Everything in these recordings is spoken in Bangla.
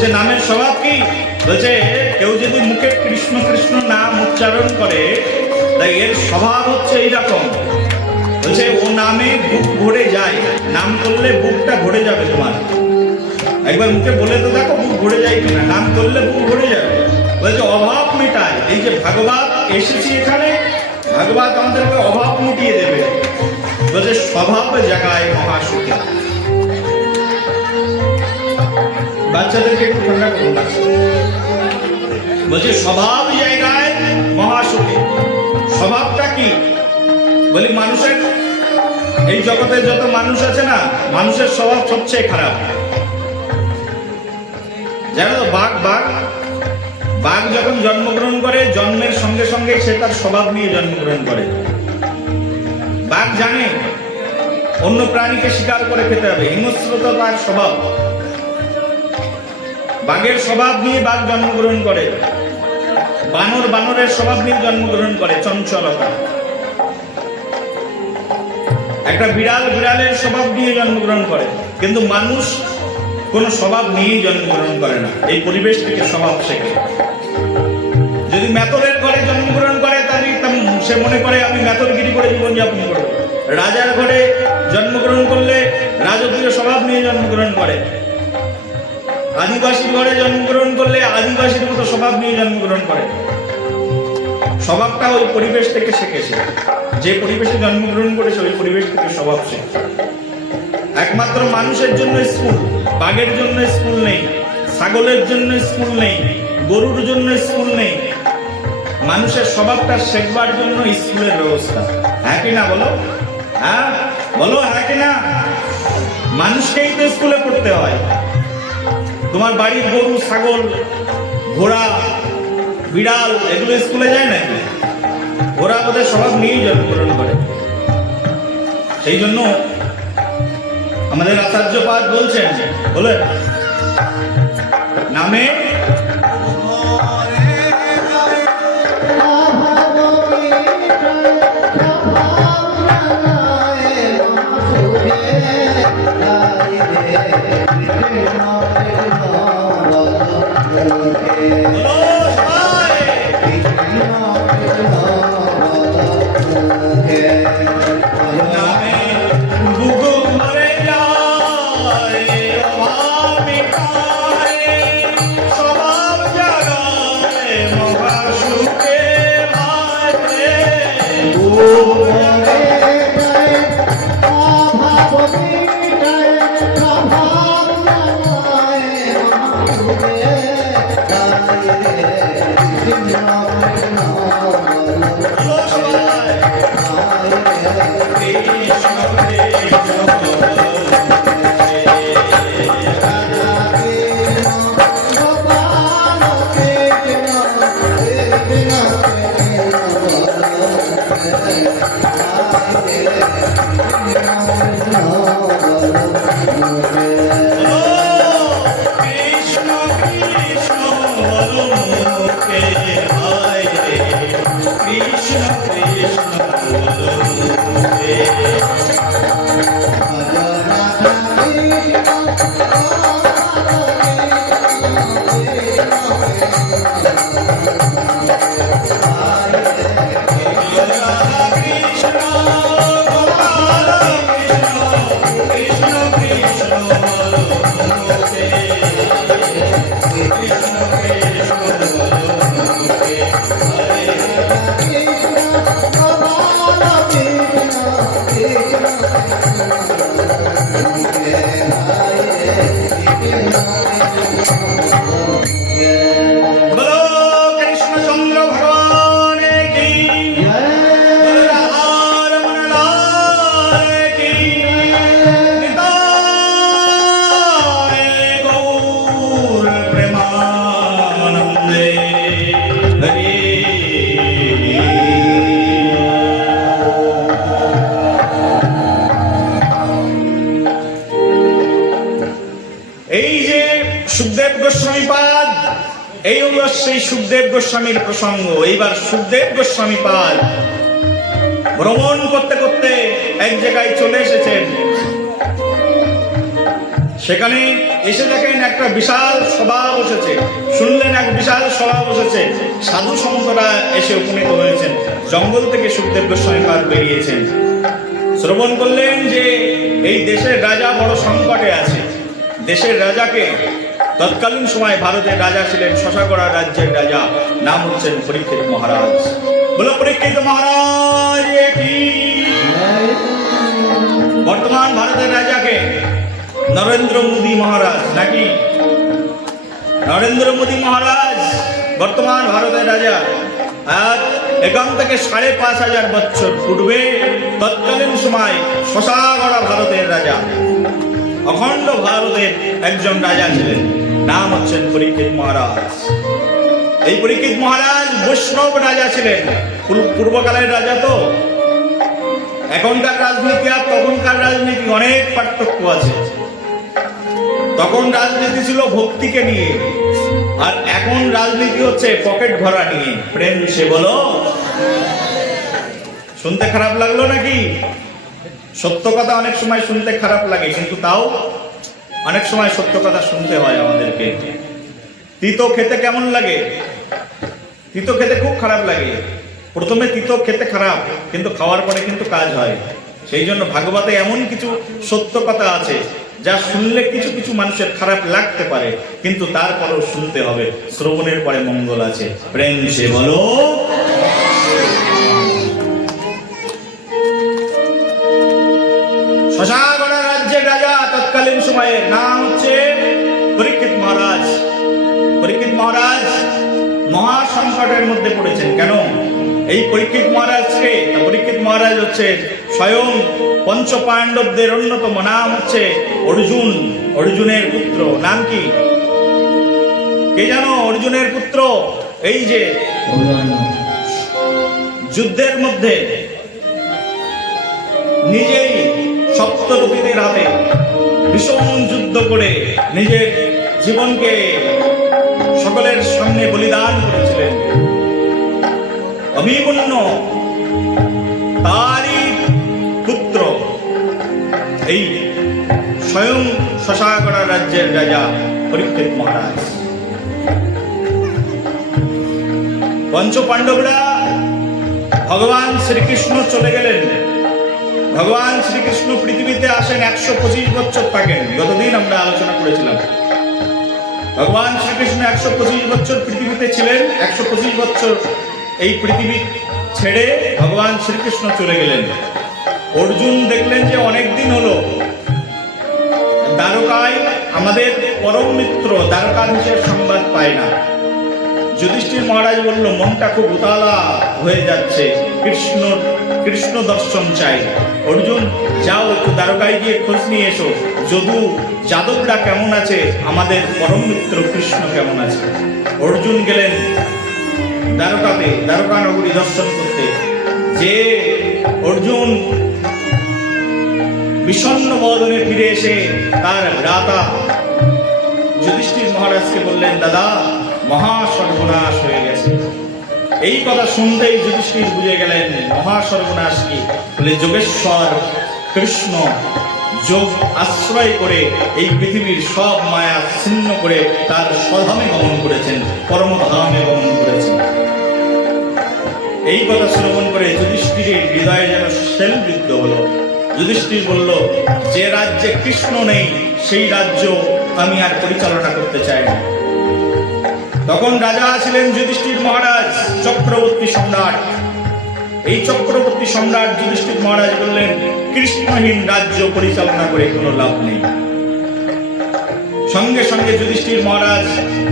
বলছে নামের স্বভাব কি? বলছে কেউ যদি মুখে কৃষ্ণ কৃষ্ণ নাম উচ্চারণ করে, তাই এর স্বভাব হচ্ছে এইরকম। বলছে ও নামে বুক ভরে যায়, নাম করলে বুকটা ভরে যাবে তোমার। একবার মুখে বলে তো দেখো বুক ভরে যায় কিনা, নাম করলে বুক ভরে যাবে। বলছে অভাব মেটায়। এই যে ভাগবত এসেছি এখানে, ভাগবত আমাদেরকে অভাব মিটিয়ে দেবে। বলছে স্বভাব জাগায় মহাসুখে। বাচ্চাদেরকে একটু ঠান্ডা করুন। বলছে স্বভাব জায়গায় মহাসুখে। স্বভাবটা কি? বলি মানুষের এই জগতে যত মানুষ আছে না, মানুষের স্বভাব সবচেয়ে খারাপ। জানো তো বাঘ বাঘ বাঘ যখন জন্মগ্রহণ করে, জন্মের সঙ্গে সঙ্গে সে তার স্বভাব নিয়ে জন্মগ্রহণ করে। বাঘ জানে অন্য প্রাণীকে শিকার করে খেতে হবে, হিংস্রতা তার স্বভাব। বাঘের স্বভাব নিয়ে বাঘ জন্মগ্রহণ করে। বানর বানরের স্বভাব নিয়ে জন্মগ্রহণ করে, চঞ্চলতা। একটা বিড়াল বিড়ালের স্বভাব নিয়ে জন্মগ্রহণ করে। কিন্তু মানুষ কোন স্বভাব নিয়েই জন্মগ্রহণ করে না, এই পরিবেশ থেকে স্বভাব শেখে। যদি মেথরের ঘরে জন্মগ্রহণ করে, তাহলে সে মনে করে আমি মেথরগিরি করে জীবনযাপন করব। রাজার ঘরে জন্মগ্রহণ করলে রাজকীয় স্বভাব নিয়ে জন্মগ্রহণ করে। আদিবাসীর ঘরে জন্মগ্রহণ করলে আদিবাসীর মতো স্বভাব নিয়ে জন্মগ্রহণ করে। স্বভাবটা ওই পরিবেশ থেকে শিখেছে। যে পরিবেশে জন্মগ্রহণ করেছে ওই পরিবেশ থেকে স্বভাব শেখে। একমাত্র মানুষের জন্য স্কুল, বাঘের জন্য স্কুল নেই, ছাগলের জন্য স্কুল নেই, গরুর জন্য স্কুল নেই। মানুষের স্বভাবটা শেখবার জন্য স্কুলের ব্যবস্থা। হ্যাঁ কি না বলো? হ্যাঁ বলো, হ্যাঁ কি না? মানুষকেই তো স্কুলে পড়তে হয়। তোমার বাড়ির গরু, ছাগল, ঘোড়া, বিড়াল এগুলো স্কুলে যায় নাকি? ওরা ওদের স্বভাব নিয়েই জন্মগ্রহণ করে। সেই জন্য আমাদের আচার্যপাদ বলছেন, বলে নামে সুখদেব গোস্বামী পাদ, এই হলো সেই সুখদেব গোস্বামীর প্রসঙ্গ। এইবার সুখদেব গোস্বামী পাদ ভ্রমণ করতে করতে এক জায়গায় চলে এসেছেন। সেখানে এসে দেখেন একটা বিশাল সভা বসেছে, শুনলেন এক বিশাল সভা বসেছে, সাধু সন্তরা এসে উপনীত হয়েছেন, জঙ্গল থেকে সুখদেব গোস্বামী পাদ বেরিয়েছেন, শ্রবণ করলেন যে এই দেশের রাজা বড় সংকটে আছে। দেশের রাজাকে, তৎকালীন সময় ভারতের রাজা ছিলেন শশাগড়া রাজ্যের রাজা, নাম হচ্ছেন পরীক্ষিত মহারাজ। বলো পরীক্ষিত মহারাজ কি। বর্তমান ভারতের রাজাকে নরেন্দ্র মোদী মহারাজ নাকি? নরেন্দ্র মোদী মহারাজ বর্তমান ভারতের রাজা। আর এখান থেকে ৫,৫০০ বছর পূর্বে তৎকালীন সময় শশাগড়া ভারতের রাজা, অখণ্ড ভারতের একজন রাজা ছিলেন, নাম হচ্ছেন পরীক্ষিত মহারাজ। এই পরীক্ষিত মহারাজ বৈষ্ণব রাজা ছিলেন। পূর্বকালের রাজা তো, এখনকার রাজনীতি আর তখনকার রাজনীতি অনেক পার্থক্য আছে। তখন রাজনীতি ছিল ভক্তিকে নিয়ে, আর এখন রাজনীতি হচ্ছে পকেট ভরা নিয়ে। প্রেম সে বলো। শুনতে খারাপ লাগলো নাকি? সত্য কথা অনেক সময় শুনতে খারাপ লাগে, কিন্তু তাও অনেক সময় সত্য কথা শুনতে হয় আমাদেরকে। তিতো খেতে কেমন লাগে? তিতো খেতে খুব খারাপ লাগে। প্রথমে তিতো খেতে খারাপ, কিন্তু খাওয়ার পরে কিন্তু কাজ হয়। সেই জন্য ভাগবতে এমন কিছু সত্য কথা আছে যা শুনলে কিছু কিছু মানুষের খারাপ লাগতে পারে, কিন্তু তারপরেও শুনতে হবে। শ্রবণের পরে মঙ্গল আছে। প্রেম সে বলো। শশাগড়া রাজ্যের রাজা তৎকালীন সময়ে, নাম হচ্ছে পরীক্ষিত মহারাজ। পরীক্ষিত মহারাজ মহা সংকটের মধ্যে পড়েছেন। কেন? এই পরীক্ষিত মহারাজকে, পরীক্ষিত মহারাজ হচ্ছে স্বয়ং পঞ্চ পাণ্ডবদের অন্যতম, নাম হচ্ছে অর্জুন। অর্জুনের পুত্র নাম কি? কে জানো অর্জুনের পুত্র? এই যে যুদ্ধের মধ্যে নিজেই সপ্তরথীদের হাতে ভীষণ যুদ্ধ করে নিজের জীবনকে সকলের সামনে বলিদান করেছিলেন। অভিমন্যু তারই পুত্র এই স্বয়ং শশাগড়া রাজ্যের রাজা পরীক্ষিত মহারাজ। পঞ্চ পাণ্ডবরা ভগবান শ্রীকৃষ্ণ চলে গেলেন। ভগবান শ্রীকৃষ্ণ পৃথিবীতে আসেন ১২৫ বছর থাকেন। গতদিন আমরা আলোচনা করেছিলাম ভগবান শ্রীকৃষ্ণ ১২৫ বছর পৃথিবীতে ছিলেন। ১২৫ বছর এই পৃথিবী ছেড়ে ভগবান শ্রীকৃষ্ণ চলে গেলেন। অর্জুন দেখলেন যে অনেক দিন হলো দ্বারকায় আমাদের পরম মিত্র দ্বারকাধীশের সংবাদ পায় না। যুধিষ্ঠির মহারাজ বলল, মনটা খুব উতালা হয়ে যাচ্ছে, কৃষ্ণ দর্শন চাই। অর্জুন, যাও একটু দ্বারকায় গিয়ে খোঁজ নিয়ে এসো, যাদবরা কেমন আছে, আমাদের পরম মিত্র কৃষ্ণ কেমন আছে। অর্জুন গেলেন দ্বারকাতে, দ্বারকা নগরী দর্শন করতে। যে অর্জুন বিষণ্ণ বদনে ফিরে এসে তার ভ্রাতা যুধিষ্ঠির মহারাজকে বললেন, দাদা মহা সর্বনাশ হয়ে গেছে। এই কথা শুনতেই যুধিষ্ঠির বুঝে গেলেন মহা সর্বনাশ কি। বলে, যোগেশ্বর কৃষ্ণ যোগ আশ্রয় করে এই পৃথিবীর সব মায়া ছিন্ন করে তার স্বধামে গমন করেছেন, পরমধামে গমন করেছেন। এই কথা শ্রবণ করে যুধিষ্ঠিরের হৃদয়ে যেন শেলবৃদ্ধ হলো। যুধিষ্ঠির বলল, যে রাজ্যে কৃষ্ণ নেই সেই রাজ্য আমি আর পরিচালনা করতে চাই না। তখন রাজা ছিলেন যুধিষ্ঠির মহারাজ, চক্রবর্তী সম্রাট। এই চক্রবর্তী সম্রাট যুধিষ্ঠির মহারাজ বললেন, কৃষ্ণহীন রাজ্য পরিচালনা করে কোনো লাভ নেই। সঙ্গে সঙ্গে যুধিষ্ঠির মহারাজ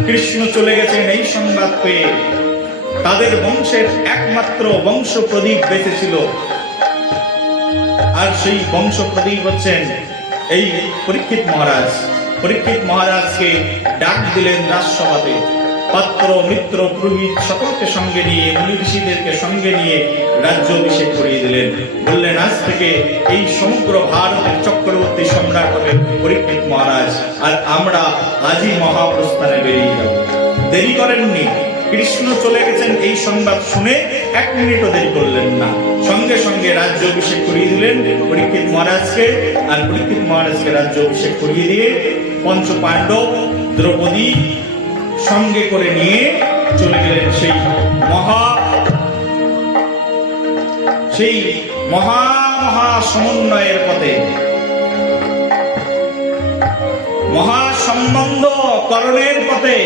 কৃষ্ণ চলে গেছেন এই সংবাদ পেয়ে তাদের বংশের একমাত্র বংশ প্রদীপ বেঁচে ছিল, আর সেই বংশ প্রদীপ হচ্ছেন এই পরীক্ষিত মহারাজ। পরীক্ষিত মহারাজকে ডাক দিলেন রাজসভাতে। পাত্র মিত্র পুরোহিত সকলকে সঙ্গে নিয়ে, মুনি ঋষিদেরকে সঙ্গে নিয়ে রাজ্যাভিষেক করিয়ে দিলেন। বললেন, আজ থেকে এই সমগ্র ভারতের চক্রবর্তী সম্রাট হবে পরীক্ষিত মহারাজ, আর আমরা আজই মহাপ্রস্থানে বেরিয়ে যাব। দেরি করেননি, কৃষ্ণ চলে গেছেন এই সংবাদ শুনে ১ মিনিটও দেরি করলেন না, সঙ্গে সঙ্গে রাজ্যাভিষেক করিয়ে দিলেন পরীক্ষিত মহারাজকে। আর পরীক্ষিত মহারাজকে রাজ্যাভিষেক করিয়ে দিয়ে পঞ্চ পাণ্ডব দ্রৌপদী সঙ্গে করে নিয়ে চলে গেলেন সেই মহা সমন্বয়ের পথে, মহা সম্বন্ধ করণের পথে।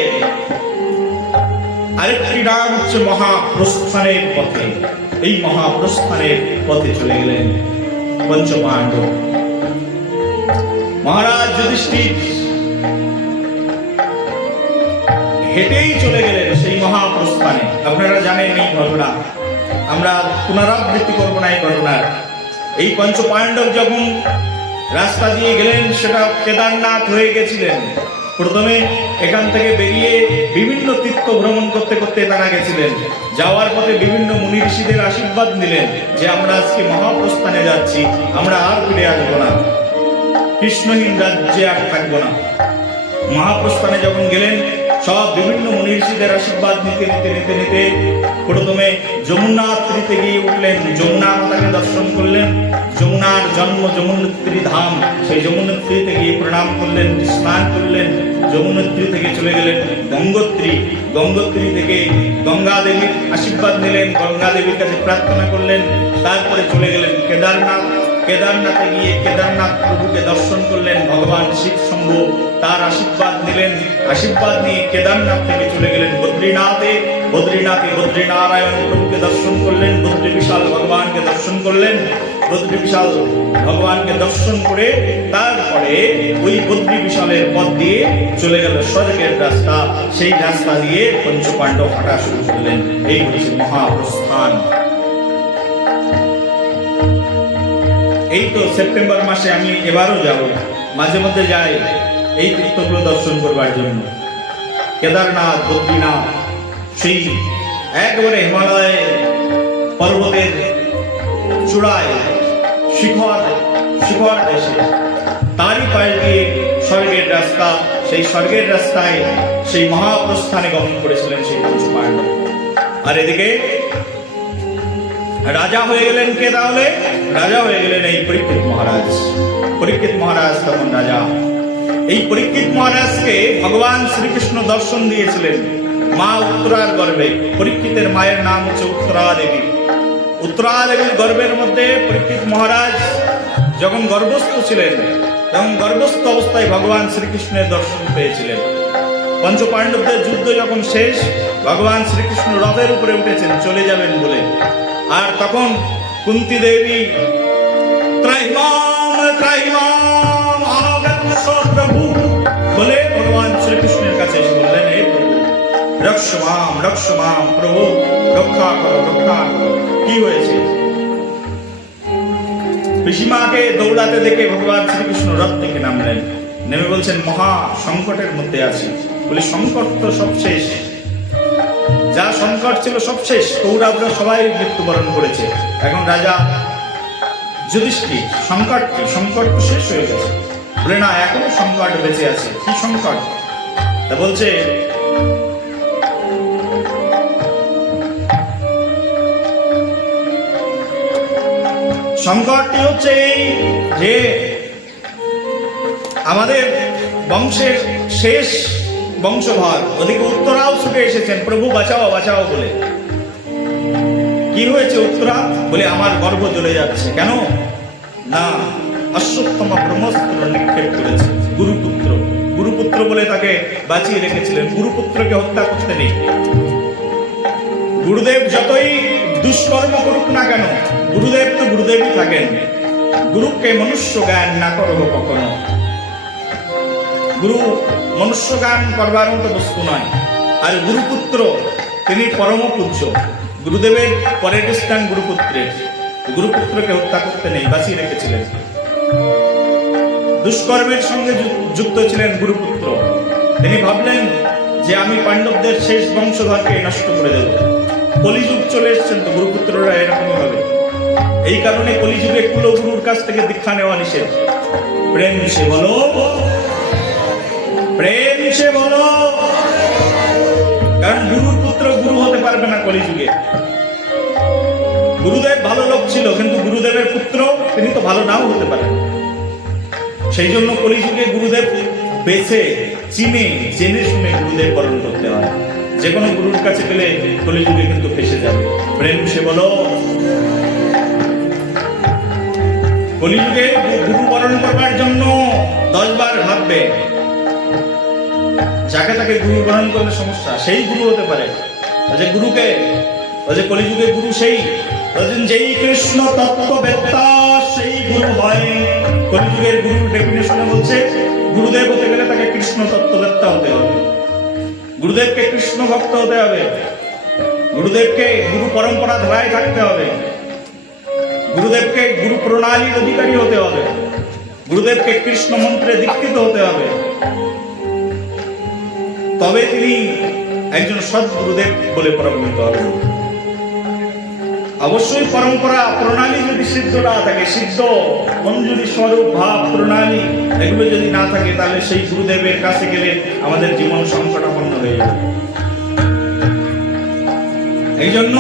আরেকটি নাম হচ্ছে মহাপ্রস্থানের পথে। এই মহাপ্রস্থানের পথে চলে গেলেন পঞ্চপাণ্ডব। মহারাজ যুধিষ্ঠির হেঁটেই চলে গেলেন সেই মহাপ্রস্থানে। আপনারা জানেন এই ঘটনা, আমরা পুনরাবৃত্তি করবো না এই ঘটনার। এই পঞ্চপাণ্ডব যখন রাস্তা দিয়ে গেলেন, সেটা কেদারনাথ হয়ে গেছিলেন। প্রথমে এখান থেকে বেরিয়ে বিভিন্ন তীর্থ ভ্রমণ করতে করতে তারা গেছিলেন। যাওয়ার পথে বিভিন্ন মুনি ঋষিদের আশীর্বাদ নিলেন যে আমরা আজকে মহাপ্রস্থানে যাচ্ছি, আমরা আর ফিরে আসবো না, কৃষ্ণহীন রাজ্যে আর থাকবো না। মহাপ্রস্থানে যখন গেলেন, সব বিভিন্ন মুনি ঋষিদের আশীর্বাদ নিতে নিতে নিতে নিতে প্রথমে যমুনাত্রীতে গিয়ে উঠলেন। যমুনা মাতাকে দর্শন করলেন। যমুনার জন্ম যমুনেত্রী ধাম, সেই যমুনেত্রীতে গিয়ে প্রণাম করলেন, স্নান করলেন। যমুনেত্রী থেকে চলে গেলেন গঙ্গোত্রী। গঙ্গোত্রী থেকে গঙ্গা দেবীর আশীর্বাদ নিলেন, গঙ্গা দেবীর কাছে প্রার্থনা করলেন। তারপরে চলে গেলেন কেদারনাথ। কেদারনাথে গিয়ে কেদারনাথ প্রভুকে দর্শন করলেন। ভগবান শিব শম্ভু তার আশীর্বাদ নিলেন। আশীর্বাদ নিয়ে কেদারনাথ থেকে চলে গেলেন বদ্রীনাথে। বদ্রীনাথে বদ্রীনারায়ণ প্রভুকে দর্শন করলেন। বদ্রী বিশাল ভগবানকে দর্শন করলেন। বদ্রী বিশাল ভগবানকে দর্শন করে তারপরে ওই বদ্রী বিশালের পথ দিয়ে চলে গেল স্বর্গের রাস্তা। সেই রাস্তা দিয়ে পঞ্চপাণ্ডব হাঁটা শুরু করলেন। এই হচ্ছে মহাপ্রস্থান। এই তো সেপ্টেম্বর মাসে আমি এবারও যাব, মাঝে মধ্যে যাই এই তীর্থগুলো দর্শন করবার জন্য। কেদারনাথ, বদ্রীনাথ, সেই একেবারে হিমালয় পর্বতের চূড়ায় শিখর দেশে, তারই পায়ে দিয়ে স্বর্গের রাস্তা। সেই স্বর্গের রাস্তায় সেই মহাপ্রস্থানে গমন করেছিলেন সেই পঞ্চপাণ্ডব। আর এদিকে রাজা হয়ে গেলেন কে? তাহলে রাজা হয়ে গেলেন এই পরীক্ষিত মহারাজ। পরীক্ষিত মহারাজ তখন রাজা। এই পরীক্ষিত মহারাজকে ভগবান শ্রীকৃষ্ণ দর্শন দিয়েছিলেন মা উত্তরার গর্ভে। পরীক্ষিতের মায়ের নাম হচ্ছে উত্তরা দেবী। উত্তরা দেবীর গর্ভের মধ্যে পরীক্ষিত মহারাজ যখন গর্ভস্থ ছিলেন, তখন গর্ভস্থ অবস্থায় ভগবান শ্রীকৃষ্ণের দর্শন পেয়েছিলেন। পঞ্চপাণ্ডবদের যুদ্ধ যখন শেষ, ভগবান শ্রীকৃষ্ণ রথের উপরে উঠেছেন চলে যাবেন বলে। আর তখন কুন্তি দেবী ত্রাহিমাম ত্রাহিমাম আগচ্ছ প্রভু বলে ভগবান শ্রীকৃষ্ণের কাছে এসে বললেন, হে প্রভু, রক্ষ মাম প্রভু, রক্ষা করো, রক্ষা করো। কি হয়েছে? পিসিমাকে দৌড়াতে দেখে ভগবান শ্রীকৃষ্ণ রথ থেকে নামলেন। নেমে বলছেন, মহা সংকটের মধ্যে আছি। বলি, সংকট তো সব শেষ, যা সংকট ছিল সব শেষ। কৌরবরা সবাই মৃত্যুবরণ করেছে। এখন রাজা যুধিষ্ঠির, সংকট কি? সংকট তো শেষ হয়ে গেছে। বলে, না, এখনো সংকট বেঁচে আছে। কি সংকট? তা বলছে, সংকটটি হচ্ছে এই যে আমাদের বংশের শেষ বংশধর, ওদিকে উত্তরাও ছুটে এসেছেন, প্রভু বাঁচাও বাঁচাও বলে। কি হয়েছে উত্তরা? বলে, আমার গর্ভ জ্বলে যাচ্ছে। কেন? না, অশ্বত্থমা ব্রহ্মাস্ত্র নিক্ষেপ করেছে গুরুপুত্র। গুরুপুত্র বলে তাকে বাঁচিয়ে রেখেছিলেন। গুরুপুত্রকে হত্যা করতে নেই। গুরুদেব যতই দুষ্কর্ম করুক না কেন, গুরুদেব তো গুরুদেবই থাকেন। গুরুকে মনুষ্য জ্ঞান না করো কখনো। গুরু মনুষ্য জ্ঞান করবার মতো বস্তু নয়। আর গুরুপুত্র তিনি পরম পূজ্য। গুরুদেবের পরের স্থান গুরুপুত্রের। গুরুপুত্রকে হত্যা করতে নেই, বাঁচিয়ে রেখেছিলেন। দুষ্কর্মের সঙ্গে যুক্ত ছিলেন গুরুপুত্র। তিনি ভাবলেন যে আমি পাণ্ডবদের শেষ বংশধরকে নষ্ট করে দেব। কলিযুগ চলে এসছেন, তো গুরুপুত্ররা এরকমই হবে। এই কারণে কলিযুগে কুলগুরুর কাছ থেকে দীক্ষা নেওয়া নিষেধ। প্রেম সে বলো, প্রেম সে বলো। কারণ গুরুর পুত্র গুরু হতে পারবে না কলিযুগে। গুরুদেব ভালো লোক ছিল, কিন্তু গুরুদেবের পুত্র তিনি তো ভালো নাও হতে পারেন। সেই জন্য কলিযুগে গুরুদেব বেছে চিনে জেনে শুনে গুরুদেব বরণ করতে হয়। যে কোনো গুরুর কাছে গেলে কলিযুগে কিন্তু ফেসে যাবে। প্রেম সে বলো, কলিযুগে গুরু বরণ করবার জন্য 10 বার ভাববে। যাকে তাকে গুরু বরণ করলে সমস্যা, সেই গুরু হতে পারে। যে গুরুকে, যে কলিযুগে গুরু সেই যেই কৃষ্ণ তত্ত্ববেত্তা সেই গুরু হয়। কলিযুগের গুরুর ডেফিনেশনে বলছে গুরুদেব হতে গেলে তাকে কৃষ্ণ তত্ত্ববেত্তা হতে হবে, গুরুদেবকে কৃষ্ণ ভক্ত হতে হবে, গুরুদেবকে গুরু পরম্পরা ধারায় থাকতে হবে, গুরুদেবকে গুরু প্রণালীর অধিকারী হতে হবে, গুরুদেবকে কৃষ্ণ মন্ত্রে দীক্ষিত হতে হবে, তবে তিনি একজন সৎ গুরুদেব বলে পরিগণিত হবেন। অবশ্যই পরম্পরা প্রণালী যদি সিদ্ধ না থাকে, সিদ্ধ মঞ্জুরি স্বরূপ ভাব প্রণালী এগুলো যদি না থাকে, তাহলে সেই গুরুদেবের কাছে গেলে আমাদের জীবন সংকটাপন্ন হয়ে যাবে। এই জন্য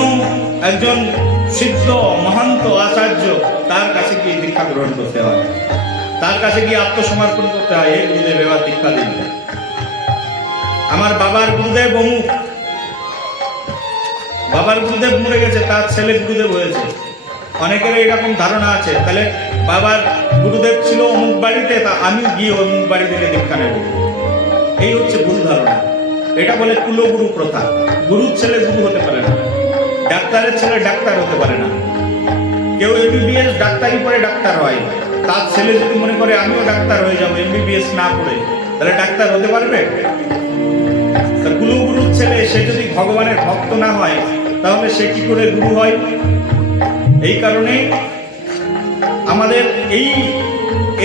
একজন সিদ্ধ মহান্ত আচার্য তার কাছে গিয়ে দীক্ষা গ্রহণ করতে হয়, তার কাছে গিয়ে আত্মসমর্পণ করতে হয়। এই গুরুদেব এবার দীক্ষা দিন, আমার বাবার গুরুদেব অমুক, বাবার গুরুদেব মরে গেছে, তার ছেলে গুরুদেব হয়েছে। অনেকের এরকম ধারণা আছে, তাহলে বাবার গুরুদেব ছিল অমুক বাড়িতে, তা আমি গিয়ে অমুক বাড়ি থেকে দীক্ষা নেব। এই হচ্ছে ভুল ধারণা। এটা বলে কুলগুরু প্রথা। গুরুর ছেলে গুরু হতে পারে না, ডাক্তারের ছেলে ডাক্তার হতে পারে না। কেউ এমবিবিএস ডাক্তারি পড়ে ডাক্তার হয়, তার ছেলে যদি মনে করে আমিও ডাক্তার হয়ে যাবো এমবিবিএস না পড়ে, তাহলে ডাক্তার হতে পারবে? কুলগুরুর ছেলে সে যদি ভগবানের ভক্ত না হয়, তাহলে সে কি করে গুরু হয়? এই কারণে আমাদের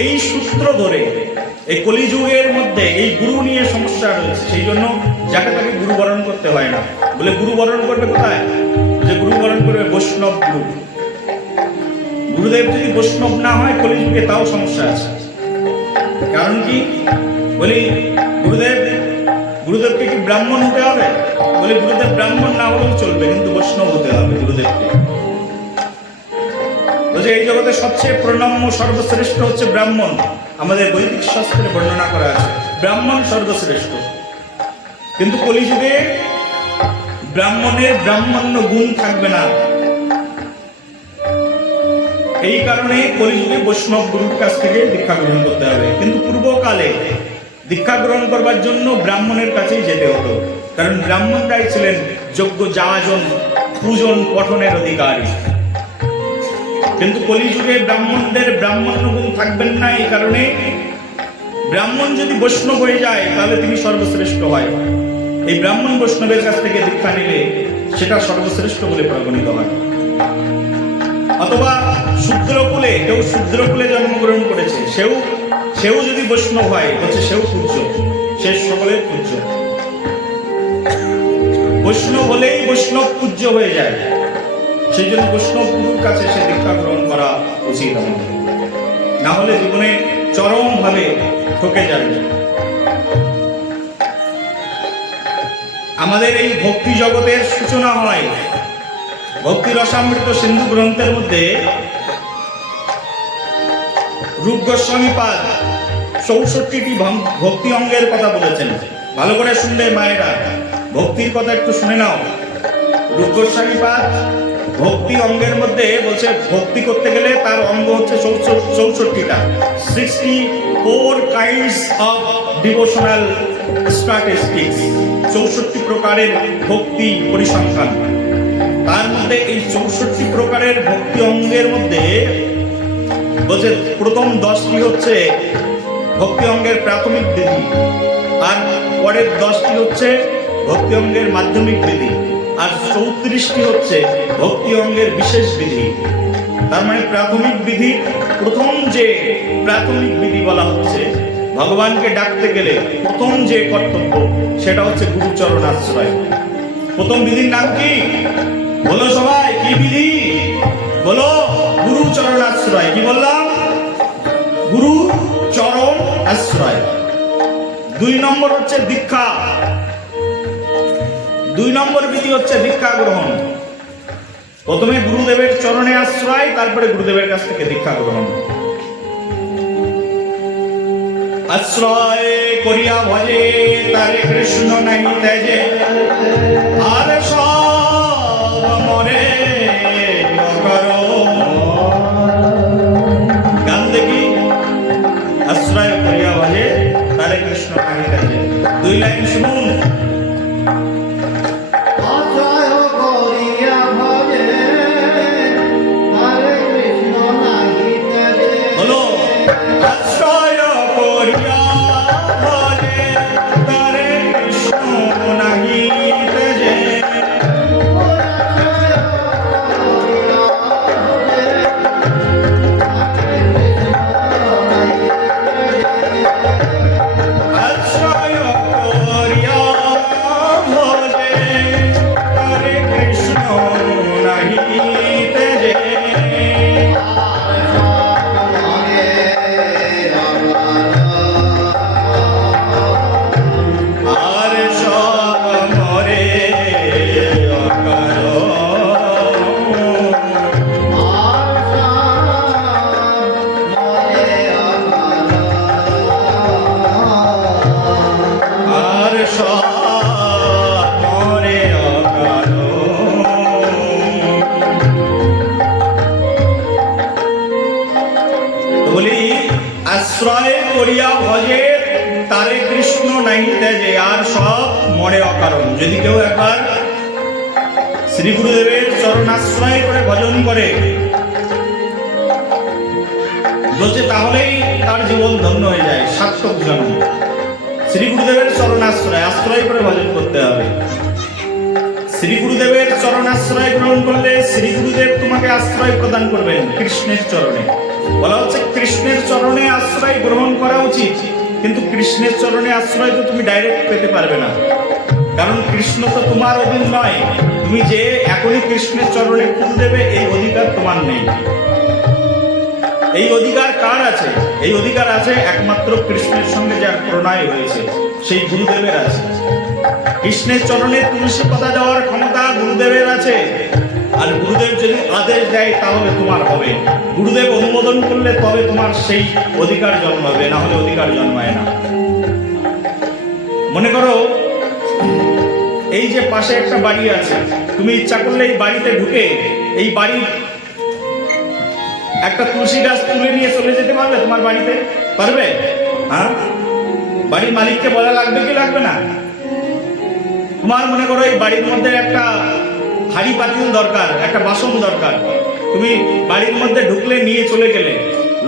এই সূত্র ধরে এই কলিযুগের মধ্যে এই গুরু নিয়ে সমস্যা রয়েছে। সেই জন্য যাকে তাকে গুরু বরণ করতে হয় না। বলে গুরু বরণ করবে কোথায়? যে গুরু বরণ করবে বৈষ্ণব গুরু। গুরুদেব যদি বৈষ্ণব না হয় কলিযুগে, তাও সমস্যা আছে। কারণ কি? বলি গুরুদেবকে কি ব্রাহ্মণ হতে হবে? বলে গুরুদেব ব্রাহ্মণ না হলেও চলবে, কিন্তু বৈষ্ণব হতে হবে গুরুদেবকে। এই জগতে সবচেয়ে প্রণম্য সর্বশ্রেষ্ঠ হচ্ছে ব্রাহ্মণ। আমাদের বৈদিক শাস্ত্রে বর্ণনা করা আছে ব্রাহ্মণ সর্বশ্রেষ্ঠ। কিন্তু কলিযুগে ব্রাহ্মণের ব্রাহ্মণ্য গুণ থাকবে না। এই কারণে কলিযুগে বৈষ্ণব গুরুর কাছ থেকে দীক্ষা গ্রহণ করতে হবে। কিন্তু পূর্বকালে দীক্ষা গ্রহণ করবার জন্য ব্রাহ্মণের কাছেই যেতে হতো, কারণ ব্রাহ্মণরাই ছিলেন যোগ্য যাজন পূজন পঠনের অধিকারী। কিন্তু কলিযুগে ব্রাহ্মণদের ব্রাহ্মণ্য গুণ থাকবেন না। এই কারণে ব্রাহ্মণ যদি বৈষ্ণব হয়ে যায়, তাহলে তিনি সর্বশ্রেষ্ঠ হয়। এই ব্রাহ্মণ বৈষ্ণবের কাছ থেকে দীক্ষা নিলে সেটা সর্বশ্রেষ্ঠ বলে পরিগণিত হয়। অথবা শূদ্রকুলে, কেউ শূদ্রকুলে জন্মগ্রহণ করেছে, সেও যদি বৈষ্ণব হয়, হচ্ছে সেও পূজ্য, সে সকলের পূজ্য। বৈষ্ণব হলেই বৈষ্ণব পূজ্য হয়ে যায়। সেই জন্য বৈষ্ণব গুরুর কাছে সে দীক্ষা গ্রহণ করা উচিত আমাদের, না হলে জীবনে চরম ভাবে ঠকে যাবে। আমাদের এই ভক্তি জগতের সূচনা হয় ভক্তি রসামৃত সিন্ধু গ্রন্থের মধ্যে। রূপ গোস্বামী পাদ 64টি ভক্তি অঙ্গের কথা বলেছেন। ভালো করে শুনলে মায়েরা, ভক্তির কথা একটু শুনে নাও। রূপ গোস্বামী পাদ ভক্তি অঙ্গের মধ্যে বলছে, ভক্তি করতে গেলে তার অঙ্গ হচ্ছে 64টা, 64 কাইন্ডস অফ ডিভোশনাল স্ট্যাটিস্টিক্স, 64 প্রকারের ভক্তি পরিসংখ্যান। তার মধ্যে এই 64 প্রকারের ভক্তি অঙ্গের মধ্যে বলছে প্রথম 10টি হচ্ছে ভক্তি অঙ্গের প্রাথমিক বিধি, আর পরের 10টি হচ্ছে ভক্তি অঙ্গের মাধ্যমিক বিধি, আর 34টি হচ্ছে ভক্তি অঙ্গের বিশেষ বিধি। তার মানে প্রাথমিক বিধি, প্রথম যে প্রাথমিক বিধি বলা হচ্ছে, ভগবানকে ডাকতে গেলে প্রথম যে কর্তব্য সেটা হচ্ছে গুরুচরণ আশ্রয়। প্রথম বিধির নাম কি? বলো সবাই, কি বিধি? বলো, গুরুচরণ আশ্রয়। কি বললাম? গুরুচরণ আশ্রয়। 2 নম্বর হচ্ছে দীক্ষা। 2 নম্বর বিধি হচ্ছে দীক্ষা গ্রহণ। প্রথমে গুরুদেবের চরণে আশ্রয়, তারপরে গুরুদেবের কাছ থেকে দীক্ষা গ্রহণ। আশ্রয় করিয়া ভজে তারে কৃষ্ণ নাহি তেজে আর সব মরে অকারণ। গান দেখি, আশ্রয় করিয়া ভজে তারে কৃষ্ণ নাহি তেজে। 2 লাইন শুনুন। বলো, আশ্রয় করিয়া ভজে তারে কৃষ্ণ নাহি তেজে। আশ্রয় করিয়া ভজে তারে কৃষ্ণ নাহি তেজে। আর সব মরে আর সব মরে বলি, আশ্রয় করিয়া ভজে তারে কৃষ্ণ নাহি তেজে আর সব মরে অকারণ। যদি কেউ একবার শ্রী গুরুদেবের চরণাশ্রয় করে ভজন করে বলছে, তাহলেই তার জীবন ধন্য হয়ে যায়, সার্থক জন্ম। শ্রী গুরুদেবের চরণাশ্রয় আশ্রয় করে ভজন করতে হবে। শ্রী গুরুদেবের চরণাশ্রয় গ্রহণ করলে শ্রী গুরুদেব তোমাকে আশ্রয় প্রদান করবেন কৃষ্ণের চরণে। বলা হচ্ছে কৃষ্ণের চরণে আশ্রয় গ্রহণ করা উচিত, কিন্তু কৃষ্ণের চরণে আশ্রয় তো তুমি ডাইরেক্ট পেতে পারবে না, কারণ কৃষ্ণ তো তোমার অধীন নয়। তুমি যে এখনই কৃষ্ণের চরণে ফুল দেবে এই অধিকার তোমার নেই। এই অধিকার কার আছে? এই অধিকার আছে একমাত্র কৃষ্ণের সঙ্গে যার প্রণয় হয়েছে, সেই গুরুদেবের আছে। কৃষ্ণের চরণে তুলসী পাতা দেওয়ার ক্ষমতা গুরুদেবের আছে। আর গুরুদেব যদি আদেশ দেয় তাহলে তোমার হবে, গুরুদেব অনুমোদন করলে তবে তোমার সেই অধিকার জন্মাবে, না হলে অধিকার জন্মায় না। মনে করো এই যে পাশে একটা বাড়ি আছে, তুমি ইচ্ছা করলে এই বাড়িতে ঢুকে এই বাড়ির একটা তুলসী গাছ তুলে নিয়ে চলে যেতে পারবে তোমার বাড়িতে? পারবে? হ্যাঁ, বাড়ির মালিককে বলা লাগবে কি লাগবে না? তোমার মনে করো এই বাড়ির মধ্যে একটা হাঁড়ি পাতিল দরকার, একটা বাসন দরকার, তুমি বাড়ির মধ্যে ঢুকলে নিয়ে চলে গেলে,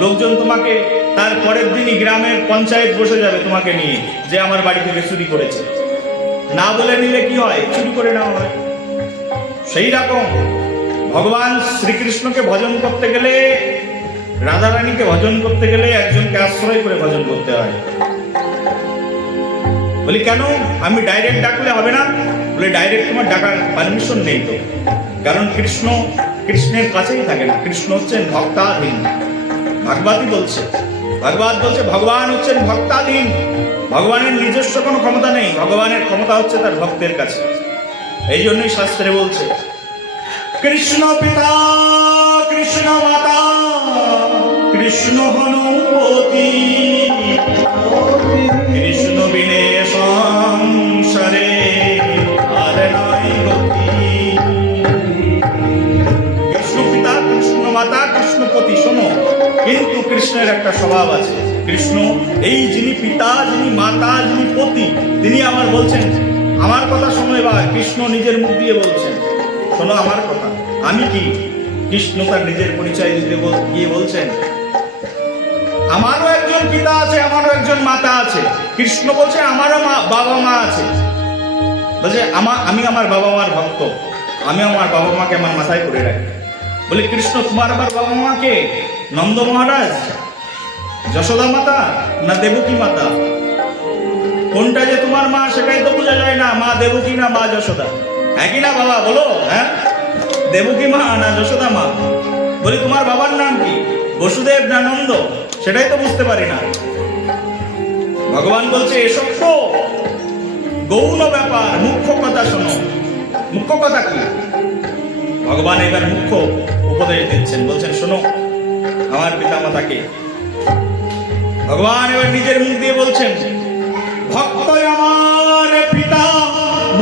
লোকজন তোমাকে তার পরের দিনই গ্রামের পঞ্চায়েত বসে যাবে তোমাকে নিয়ে, যে আমার বাড়ি থেকে চুরি করেছে। না বলে নিলে কি হয়? চুরি করে নেওয়া হয়। সেই রকম ভগবান শ্রীকৃষ্ণকে ভজন করতে গেলে, রাধারানীকে ভজন করতে গেলে একজনকে আশ্রয় করে ভজন করতে হয়। বলি কেন? আমি ডাইরেক্ট ডাকলে হবে না? বলে ডাইরেক্ট তোমার ডাকার পারমিশন নেই তো, কারণ কৃষ্ণ কৃষ্ণের কাছেই থাকে না। কৃষ্ণ হচ্ছেন ভক্তাধীন। ভাগবতী বলছে, ভাগবত বলছে ভগবান হচ্ছেন ভক্তাধীন। ভগবানের নিজস্ব কোনো ক্ষমতা নেই, ভগবানের ক্ষমতা হচ্ছে তার ভক্তের কাছে। এই জন্যই শাস্ত্রে বলছে কৃষ্ণ পিতা কৃষ্ণ মাতা কৃষ্ণ হনুপতি কৃষ্ণ বিনে সংসারে আর নাই গতি। কৃষ্ণ পিতা কৃষ্ণ মাতা কৃষ্ণপতি। শোনো, কিন্তু কৃষ্ণের একটা স্বভাব আছে। কৃষ্ণ এই যিনি পিতা, যিনি মাতা, যিনি পতি, তিনি আমার বলছেন, আমার কথা শোনো। এবার কৃষ্ণ নিজের মুখ দিয়ে বলছেন, শোনো আমার কথা, আমি কি? কৃষ্ণ তার নিজের পরিচয় দিতে গিয়ে বলছেন, আমারও একজন পিতা আছে, আমারও একজন মাতা আছে। কৃষ্ণ বলছে আমারও বাবা মা আছে। বলছে আমি আমার বাবা মার ভক্ত, আমি আমার বাবা মাকে আমার মাথায় করে রাখি। বলে কৃষ্ণ তোমার আবার বাবা মাকে? নন্দ মহারাজ, যশোদা মাতা না দেবকী মাতা? কোনটা যে তোমার মা সেটাই তো বোঝা যায় না, মা দেবকী না মা যশোদা? একই না বাবা, বলো। হ্যাঁ, দেবকী মা না যশোদা মা? বলি তোমার বাবার নাম কি, বসুদেব না নন্দ? সেটাই তো বুঝতে পারি না। ভগবান বলছে এসব তো গৌণ ব্যাপার, মুখ্য কথা শোনো। মুখ্য কথা কি? ভগবান এবার মুখ্য উপদেশ দিচ্ছেন, বলছেন শোনো আমার পিতা মাতাকে। ভগবান এবার নিজের মুখ দিয়ে বলছেন ভক্ত আমার পিতা,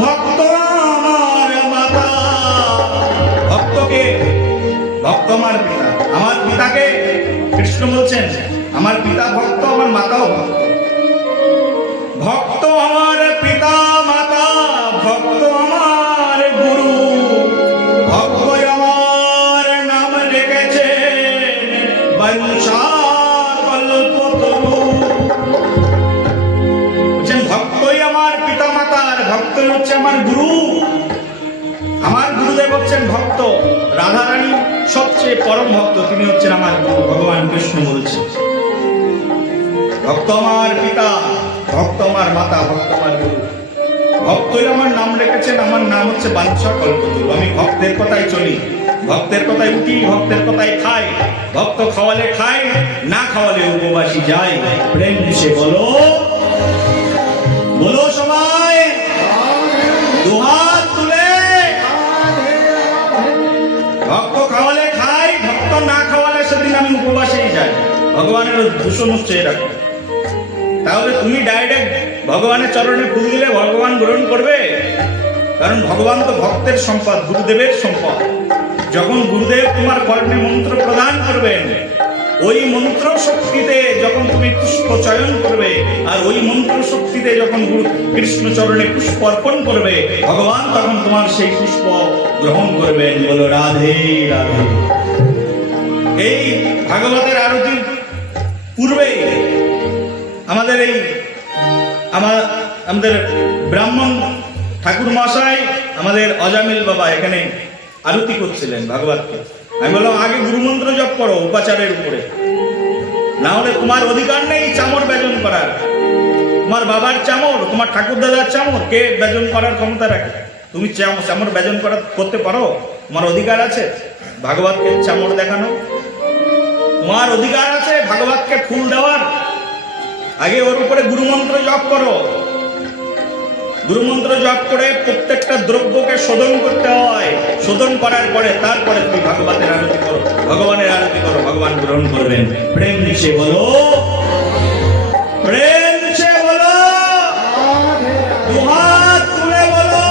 ভক্ত আমার মাতা। ভক্তকে, ভক্ত আমার পিতা, আমার পিতাকে কৃষ্ণ বলছেন আমার পিতা ভক্ত, আমার মাতাও ভক্ত। ভক্ত আমার পিতা মাতা, ভক্ত আমার গুরু, ভক্ত আমার নাম রেখেছেন বংশা কল্পতরু। বলছেন ভক্তই আমার পিতা মাতার, ভক্তই হচ্ছে আমার গুরু। আমার গুরুদেব হচ্ছেন ভক্ত, রাধারানী সবচেয়ে পরম ভক্ত, তিনি হচ্ছেন আমার গুরু। ভগবান কৃষ্ণ বলছেন ভক্ত আমার পিতা, ভক্ত আমার মাতা, ভক্ত আমার গুরু। ভক্তই আমার নাম রেখেছেন, আমার নাম হচ্ছে বাঞ্ছা কল্পতরু। আমি ভক্তের কথাই চলি, ভক্তের কথায় উঠি, ভক্তের কথায় খাই। ভক্ত খাওয়ালে খাই, না খাওয়ালে উপবাসী যাই। প্রেম সে বলো, বলো সবাই দুহাত তুলে। ভক্ত খাওয়ালে খাই, ভক্ত না খাওয়ালে সেদিন আমি উপবাসেই যাই। ভগবানের দূষণ হচ্ছে এরকম। তাহলে তুমি ডাইরেক্ট ভগবানের চরণে ফুল দিলে ভগবান গ্রহণ করবে? কারণ ভগবান তো ভক্তের সম্পদ, গুরুদেবের সম্পদ। যখন গুরুদেব তোমার কর্ণে মন্ত্র প্রদান করবেন, ওই মন্ত্র শক্তিতে যখন তুমি পুষ্প চয়ন করবে, আর ওই মন্ত্র শক্তিতে যখন কৃষ্ণ চরণে পুষ্প অর্পণ করবে, ভগবান তখন তোমার সেই পুষ্প গ্রহণ করবেন। বলো রাধে রাধে। এই ভাগবতের আরতির পূর্বে আমাদের ব্রাহ্মণ ঠাকুর মশাই, আমাদের অজামিল বাবা এখানে আরতি করছিলেন ভাগবতকে। আমি বললাম আগে গুরুমন্ত্র জপ করো উপাচারের উপরে, না হলে তোমার অধিকার নেই চামর বেজন করার। তোমার বাবার চামর, তোমার ঠাকুর দাদার চামর কে বেজন করার ক্ষমতা রাখে? তুমি চামর বেজন করতে পারো? তোমার অধিকার আছে ভাগবতকে চামর দেখানো? তোমার অধিকার আছে ভাগবতকে ফুল দেওয়ার? আগে ওর উপরে গুরুমন্ত্র জপ করো। গুরুমন্ত্র জপ করে প্রত্যেকটা দ্রব্যকে শোধন করতে হয়। শোধন করার পরে তারপরে তুমি ভাগবতের আরতি করো, ভগবানের আরতি করো, ভগবান গ্রহণ করবেন। প্রেম সে বলো, প্রেম সে বলো, দুহাত তুলে বলো।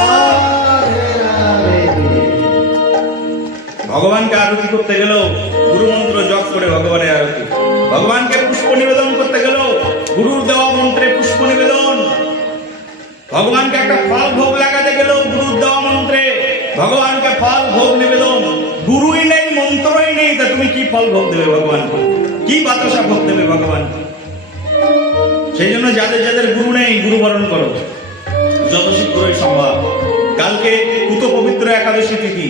ভগবানকে আরতি করতে গেলেও গুরুমন্ত্র জপ করে ভগবানের আরতি। ভগবানকে পুষ্প নিবেদন করতে গেলেও গুরুর দেওয়া মন্ত্রে পুষ্প নিবেদন। ভগবানকে একটা ফল ভোগ লাগাতে গেলেও গুরুর দেওয়া মন্ত্রে ভগবানকে ফল ভোগ নিবেদন। গুরুই নেই, মন্ত্রই নেই, তা তুমি কি ফল ভোগ দেবে ভগবানকে? কি বাতাসা ভোগ দেবে ভগবানকে? সেই জন্য যাদের যাদের গুরু নেই, গুরু বরণ করো যত শীঘ্রই সম্ভব। কালকে পুত পবিত্র একাদশী তিথি,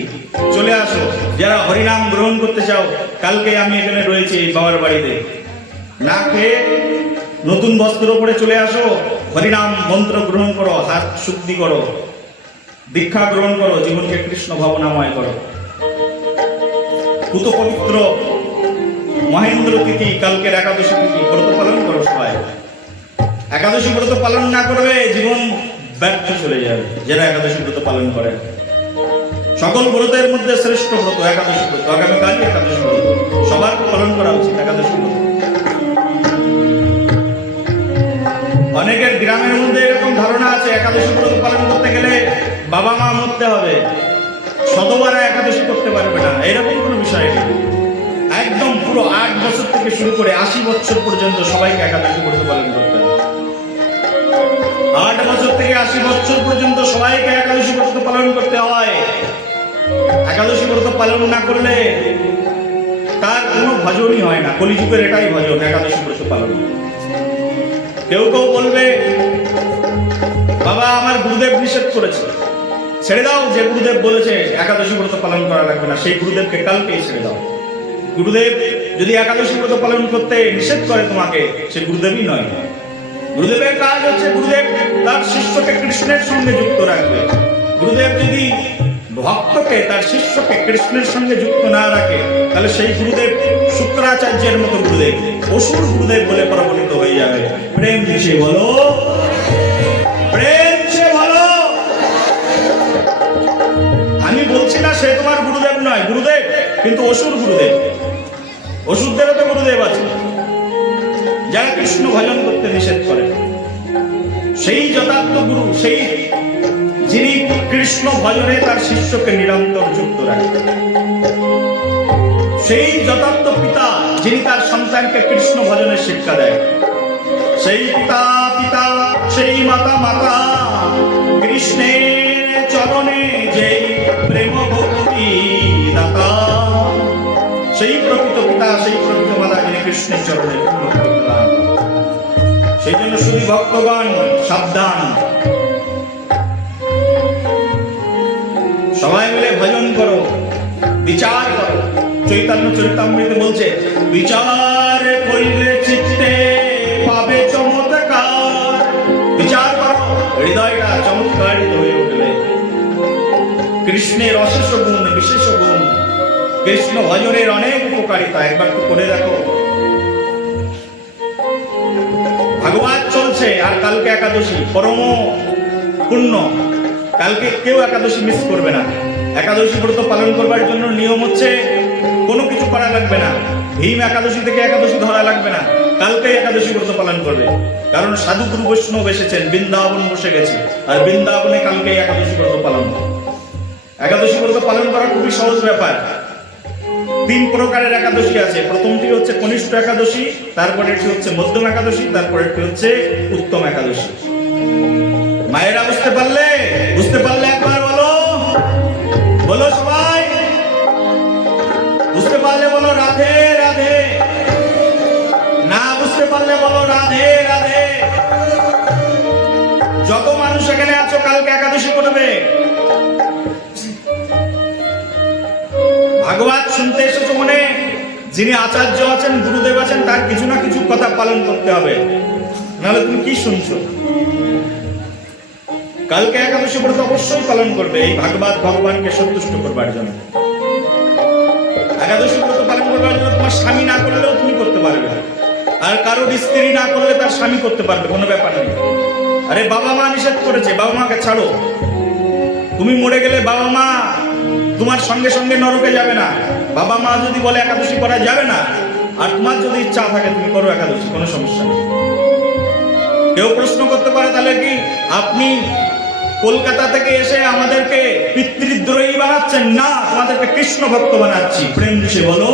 চলে আসো। যারা হরিনাম গ্রহণ করতে চাও, কালকে আমি এখানে রয়েছি এই বাবার বাড়িতে। না খেয়ে নতুন বস্ত্র পরে চলে আসো, হরিনাম মন্ত্র গ্রহণ করো, হাত শুদ্ধি করো, দীক্ষা গ্রহণ করো, জীবনকে কৃষ্ণ ভাবনাময় করো। পুত পবিত্র মহেন্দ্র তিথি, কালকের একাদশী তিথি, ব্রত পালন করো সবাই। একাদশী ব্রত পালন না করবে জীবন ব্যর্থ চলে যাবে। যারা একাদশী ব্রত পালন করে, সকল ব্রতের মধ্যে শ্রেষ্ঠ ব্রত একাদশী ব্রত। আগামীকালই একাদশী ব্রত, সবার পালন করা উচিত একাদশী ব্রত। অনেকের গ্রামের মধ্যে এরকম ধারণা আছে একাদশী ব্রত পালন করতে গেলে বাবা মা মরতে হবে, শতবারা একাদশী করতে পারবে না। এরকম কোনো বিষয় নেই। একদম পুরো 8 বছর থেকে শুরু করে 80 বছর পর্যন্ত সবাইকে একাদশী ব্রত পালন করতে হবে। 8 বছর থেকে 80 বছর পর্যন্ত সবাইকে একাদশী ব্রত পালন করতে হয়। একাদশী ব্রত পালন না করলে তার কোনো ভজনই হয় না। কলিযুগের এটাই ভজন, একাদশী ব্রত পালন। কেউ কেউ বলবে বাবা আমার গুরুদেব নিষেধ করেছে, ছেড়ে দাও। যে গুরুদেব বলেছে একাদশী ব্রত পালন করা লাগবে না, সেই গুরুদেবকে কালকেই ছেড়ে দাও। গুরুদেব যদি একাদশী ব্রত পালন করতে নিষেধ করে তোমাকে, সে গুরুদেবই নয়। গুরুদেবের কাজ হচ্ছে গুরুদেব তার শিষ্যকে কৃষ্ণের সঙ্গে যুক্ত রাখবে। গুরুদেব যদি ভক্তকে, তার শিষ্যকে কৃষ্ণের সঙ্গে যুক্ত না রাখে, তাহলে সেই গুরুদেব শুক্রাচার্যের মতো গুরুদেব, অসুর গুরুদেব বলে প্রমাণিত হয়ে যাবে। প্রেম সে বলো, প্রেম সে বলো। আমি বলছি না সে তোমার গুরুদেব নয়, গুরুদেব কিন্তু অসুর গুরুদেব। অসুরদেরও তো গুরুদেব আছে যারা কৃষ্ণ ভজন করতে নিষেধ করে। সেই যথার্থ গুরু, সেই যিনি কৃষ্ণ ভজনে তার শিষ্যকে নিরন্তর যুক্ত রাখেন, সেই যথার্থ পিতা যিনি তার সন্তানকে কৃষ্ণ ভজনের শিক্ষা দেয়, সেই পিতা পিতা, সেই মাতা মাতা, কৃষ্ণের চরণে যেই প্রেম ভক্তি দাতা, সেই প্রকৃত পিতা, সেই প্রকৃত মাতা যিনি কৃষ্ণের চরণে ভক্তি দান। সেই জন্য শুধু ভক্তগণ সাবধান, সবাই মিলে ভজন করো, বিচার করো। চৈতন্য চরিতামৃতে বলছে, বিচার করিলে চিত্তে পাবে চমৎকার। বিচার করো, হৃদয়টা চমৎকারিত হয়ে উঠবে। কৃষ্ণের অশেষ গুণ, বিশেষ গুণ, কৃষ্ণ ভজনের অনেক উপকারিতা একবার তো করে দেখো। ভাগবত চলছে আর কালকে একাদশী, পরম পুণ্য। কালকে কেউ একাদশী মিস করবে না। একাদশী ব্রত পালন করবার জন্য নিয়ম হচ্ছে কোনো কিছু করা লাগবে না, ভীম একাদশী থেকে একাদশী ধরা লাগবে না, কালকে একাদশী ব্রত পালন করবে। কারণ সাধু গুরু বৈষ্ণব এসেছেন, বৃন্দাবন বসে গেছে, আর বৃন্দাবনে কালকে একাদশী ব্রত পালন করে। একাদশী ব্রত পালন করা খুবই সহজ ব্যাপার। 3 প্রকারের একাদশী আছে। প্রথমটি হচ্ছে কনিষ্ঠ একাদশী, তারপরে এটি হচ্ছে মধ্যম একাদশী, তারপরে এটি হচ্ছে উত্তম একাদশী। মায়েরা বুঝতে পারলে? বুঝতে পারলে একবার বলো, বলো সবাই। বুঝতে পারলে বলো রাধে রাধে, না বুঝতে পারলে বলো রাধে রাধে। যত মানুষ এখানে আছো কালকে একাদশী করবে। ভাগবত শুনতে এসেছো মনে, যিনি আচার্য আছেন, গুরুদেব আছেন, তার কিছু না কিছু কথা পালন করতে হবে, নাহলে তুমি কি শুনছো? কালকে একাদশী ব্রত অবশ্যই পালন করবে, এই ভাগবত ভগবানকে সন্তুষ্ট করবার জন্য। একাদশী ব্রত পালন করবার জন্য তোমার স্বামী না করলেও তুমি করতে পারবে, আর কারোর স্ত্রী না করলে তার স্বামী করতে পারবে, কোনো ব্যাপার নেই। আরে বাবা মা নিষেধ করেছে, বাবা মাকে ছাড়ো। তুমি মরে গেলে বাবা মা তোমার সঙ্গে সঙ্গে নরকে যাবে না। বাবা মা যদি বলে একাদশী করা যাবে না, আর তোমার যদি ইচ্ছা থাকে তুমি করো একাদশী, কোনো সমস্যা নেই। কেউ প্রশ্ন করতে পারে, তাহলে কি আপনি কলকাতা থেকে এসে আমাদেরকে পিতৃদ্রোহী বানাচ্ছেন? না, তোমাদেরকে কৃষ্ণ ভক্ত বানাচ্ছি। প্রেম দিশে বলো,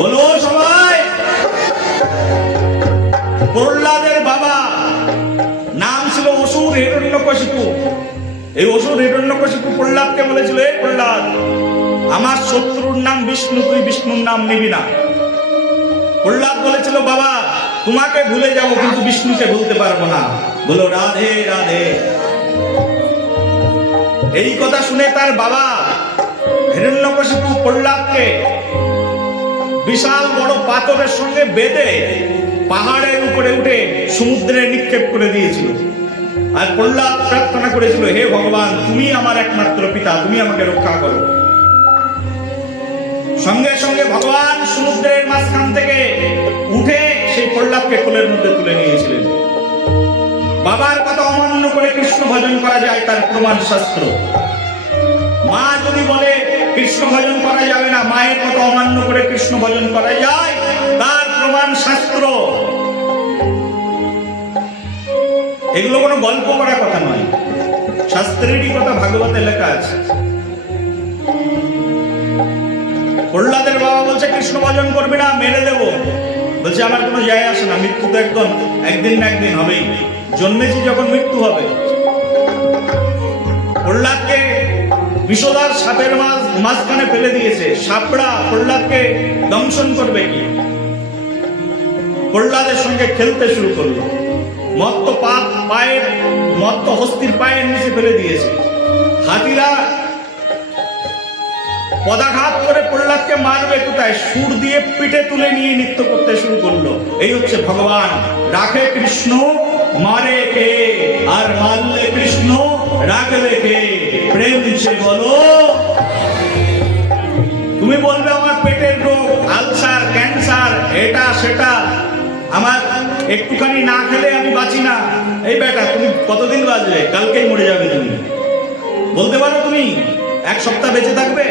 বলো সবাই। প্রহ্লাদের বাবা নাম ছিল অসুর হিরণ্যকশিপু। এই অসুর হিরণ্যকশিপু প্রহ্লাদকে বলেছিল, এই প্রহ্লাদ, আমার শত্রুর নাম বিষ্ণু, তুই বিষ্ণুর নাম নিবি না। প্রহ্লাদ বলেছিল, বাবা তোমাকে ভুলে যাবো কিন্তু বিষ্ণুকে ভুলতে পারবো না। বলো রাধে রাধে। এই কথা শুনে তার বাবা হিরণ্যকশিপু প্রহ্লাদকে বিশাল বড় পাথরের সঙ্গে বেঁধে পাহাড়ের উপরে উঠে সমুদ্রে নিক্ষেপ করে দিয়েছিল। আর প্রহ্লাদ প্রার্থনা করেছিল, হে ভগবান, তুমি আমার একমাত্র পিতা, তুমি আমাকে রক্ষা করো। সঙ্গে সঙ্গে ভগবান সমুদ্রের মাঝখান থেকে উঠে সেই প্রহ্লাদকে কোলের মধ্যে তুলে নিয়েছিলেন। বাবার কথা অমান্য করে কৃষ্ণ ভজন করা যায়, তার প্রমাণ শাস্ত্র। মা যদি বলে কৃষ্ণ ভজন করা যাবে না, মায়ের কথা অমান্য করে কৃষ্ণ ভজন করা যায়, তার প্রমাণ শাস্ত্র। এগুলো কোনো গল্প করা কথা নয়, শাস্ত্রেরই কথা, ভাগবতে লেখা আছে। প্রহ্লাদের বাবা বলছে কৃষ্ণ ভজন করবে না, মেরে দেব। বলছে আমার কোনো যায় আসে না, মৃত্যু তো একদম একদিন না একদিন হবেই, জন্মেছি যখন মৃত্যু হবে। প্রহ্লাদকে বিষধর সাপের মাঝখানে ফেলে দিয়েছে, সাপড়া প্রহ্লাদকে দংশন করবে কি? প্রহ্লাদের সঙ্গে খেলতে শুরু করলো, মত্ত পায়ের মত্ত হস্তির পায়ের নিচে ফেলে দিয়েছে। হাতিরা পদাঘাত করে প্রহ্লাদকে মারবে কোথায়? সুর দিয়ে পিঠে তুলে নিয়ে নৃত্য করতে শুরু করলো। এই হচ্ছে ভগবান, রাখে কৃষ্ণ মারে কে, আর মারলে কৃষ্ণ রাখবে কে? প্রেম দিচ্ছে বলো। তুমি বলবে আমার পেটের রোগ, আলসার, ক্যান্সার, এটা সেটা, আমার একটুখানি না খেলে আমি বাঁচি না। এই বেটা, তুমি কতদিন বাঁচবে? কালকেই মরে যাবে তুমি। বলতে পারো তুমি 1 সপ্তাহ বেঁচে থাকবে?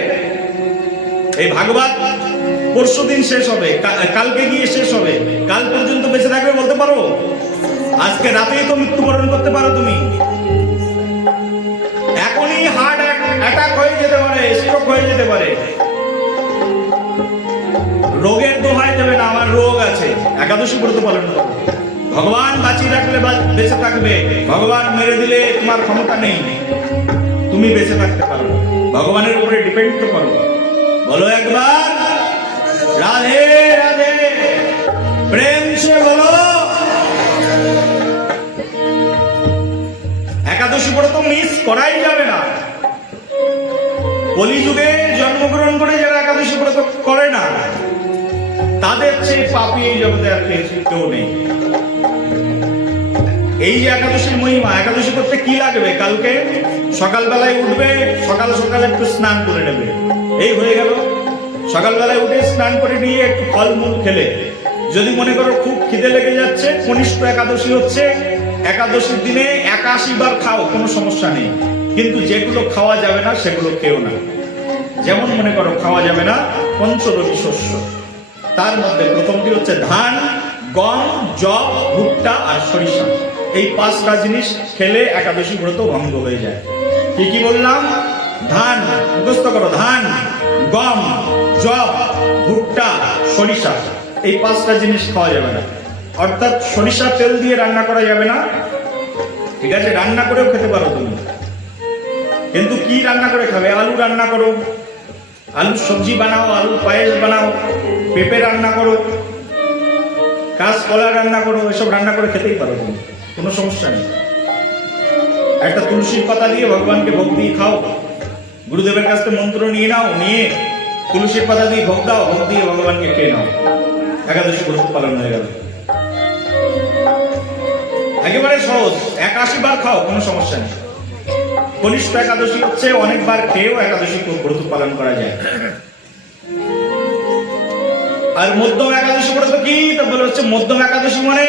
এই ভাগবত পরশু দিন শেষ হবে, কালকে গিয়ে শেষ হবে, কাল পর্যন্ত বেঁচে থাকবে বলতে পারো? আজকে রাতেই তো মৃত্যুবরণ করতে পারো তুমি। এখনই হার্ট অ্যাটাক হয়ে যেতে পারে, স্ট্রোক হয়ে যেতে পারে। রোগের দোহাই দেবে না, আমার রোগ আছে, একাদশী ব্রত পালন করো। ভগবান বাঁচিয়ে রাখলে বেঁচে থাকবে, ভগবান মেরে দিলে তোমার ক্ষমতা নেই, তুমি বেঁচে থাকতে পারো। ভগবানের উপরে ডিপেন্ড তো করো। বলো একবার রাধে রাধে, প্রেম সে বলো। একাদশী ব্রত মিস করাই যাবে না। কলিযুগে জন্মগ্রহণ করে যারা একাদশী ব্রত করে না, তাদের চেয়ে পাপী এই জগতে আর কেউ নেই। এই যে একাদশীর মহিমা, একাদশী করতে কি লাগবে? কালকে সকালবেলায় উঠবে, সকাল সকাল একটু স্নান করে নেবে, এই হয়ে গেল। সকালবেলায় উঠে স্নান করে নিয়ে একটু ফলমূল খেলে, যদি মনে করো খুব খিদে লেগে যাচ্ছে, কনিষ্ঠ একাদশী হচ্ছে, একাদশীর দিনে 81 বার খাও, কোনো সমস্যা নেই। কিন্তু যেগুলো খাওয়া যাবে না সেগুলো খেও না। যেমন মনে করো খাওয়া যাবে না পঞ্চরবি শস্য, তার মধ্যে প্রথমটি হচ্ছে ধান, গম, যব, ভুট্টা আর সরিষা। এই 5টা জিনিস খেলে একাদশী ব্রত ভঙ্গ হয়ে যায়। কি কি বললাম? ধান, মুখস্থ করো, ধান, গম, যব, ভুট্টা, সরিষা। এই 5টা জিনিস খাওয়া যাবে না। অর্থাৎ সরিষা তেল দিয়ে রান্না করা যাবে না, ঠিক আছে? রান্না করেও খেতে পারো তুমি, কিন্তু কি রান্না করে খাবে? আলু রান্না করো, আলুর সবজি বানাও, আলুর পায়েস বানাও, পেঁপে রান্না করো, কাঁচকলা রান্না করো, এসব রান্না করে খেতেই পারো তুমি, কোনো সমস্যা নেই। একটা তুলসীর পাতা দিয়ে ভগবানকে ভোগ দিয়ে খাও, গুরুদেবের কাছ থেকে মন্ত্র নিয়ে নাও, নিয়ে তুলসীর পাতা দিয়ে ভোগ দাও, ভোগ দিয়ে ভগবানকে খেয়ে নাও, একাদশী ব্রত পালন হয়ে গেল। একেবারে সহজ, 81 বার খাও, কোনো সমস্যা নেই। কনিষ্ঠ একাদশী হচ্ছে অনেকবার খেয়েও একাদশী ব্রত পালন করা যায়। আর মধ্যম একাদশী ব্রত কি? তো বলে হচ্ছে মধ্যম একাদশী মানে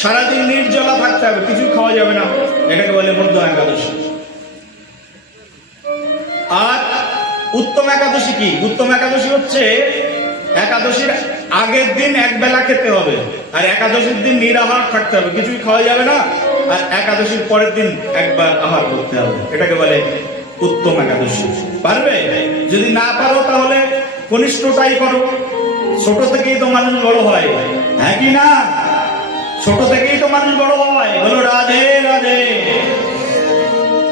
সারাদিন নির্জলা থাকতে হবে, কিছু খাওয়া যাবে না, এটাকে বলে মধ্যম একাদশী। আর উত্তম একাদশী কি? উত্তম একাদশী হচ্ছে একাদশীর আগের দিন এক বেলা খেতে হবে, আর একাদশীর দিন নিরাহার থাকতে হবে, কিছুই খাওয়া যাবে না, আর একাদশীর পরের দিন একবার আহার করতে হবে, এটাকে বলে উত্তম একাদশী। পারবে? যদি না পারো তাহলে কনিষ্ঠটাই করো। ছোট থেকেই তো মানুষ বড় হয়, হ্যাঁ কি না? ছোট থেকেই তো মানুষ বড় হয়। বলো রাধে রাধে,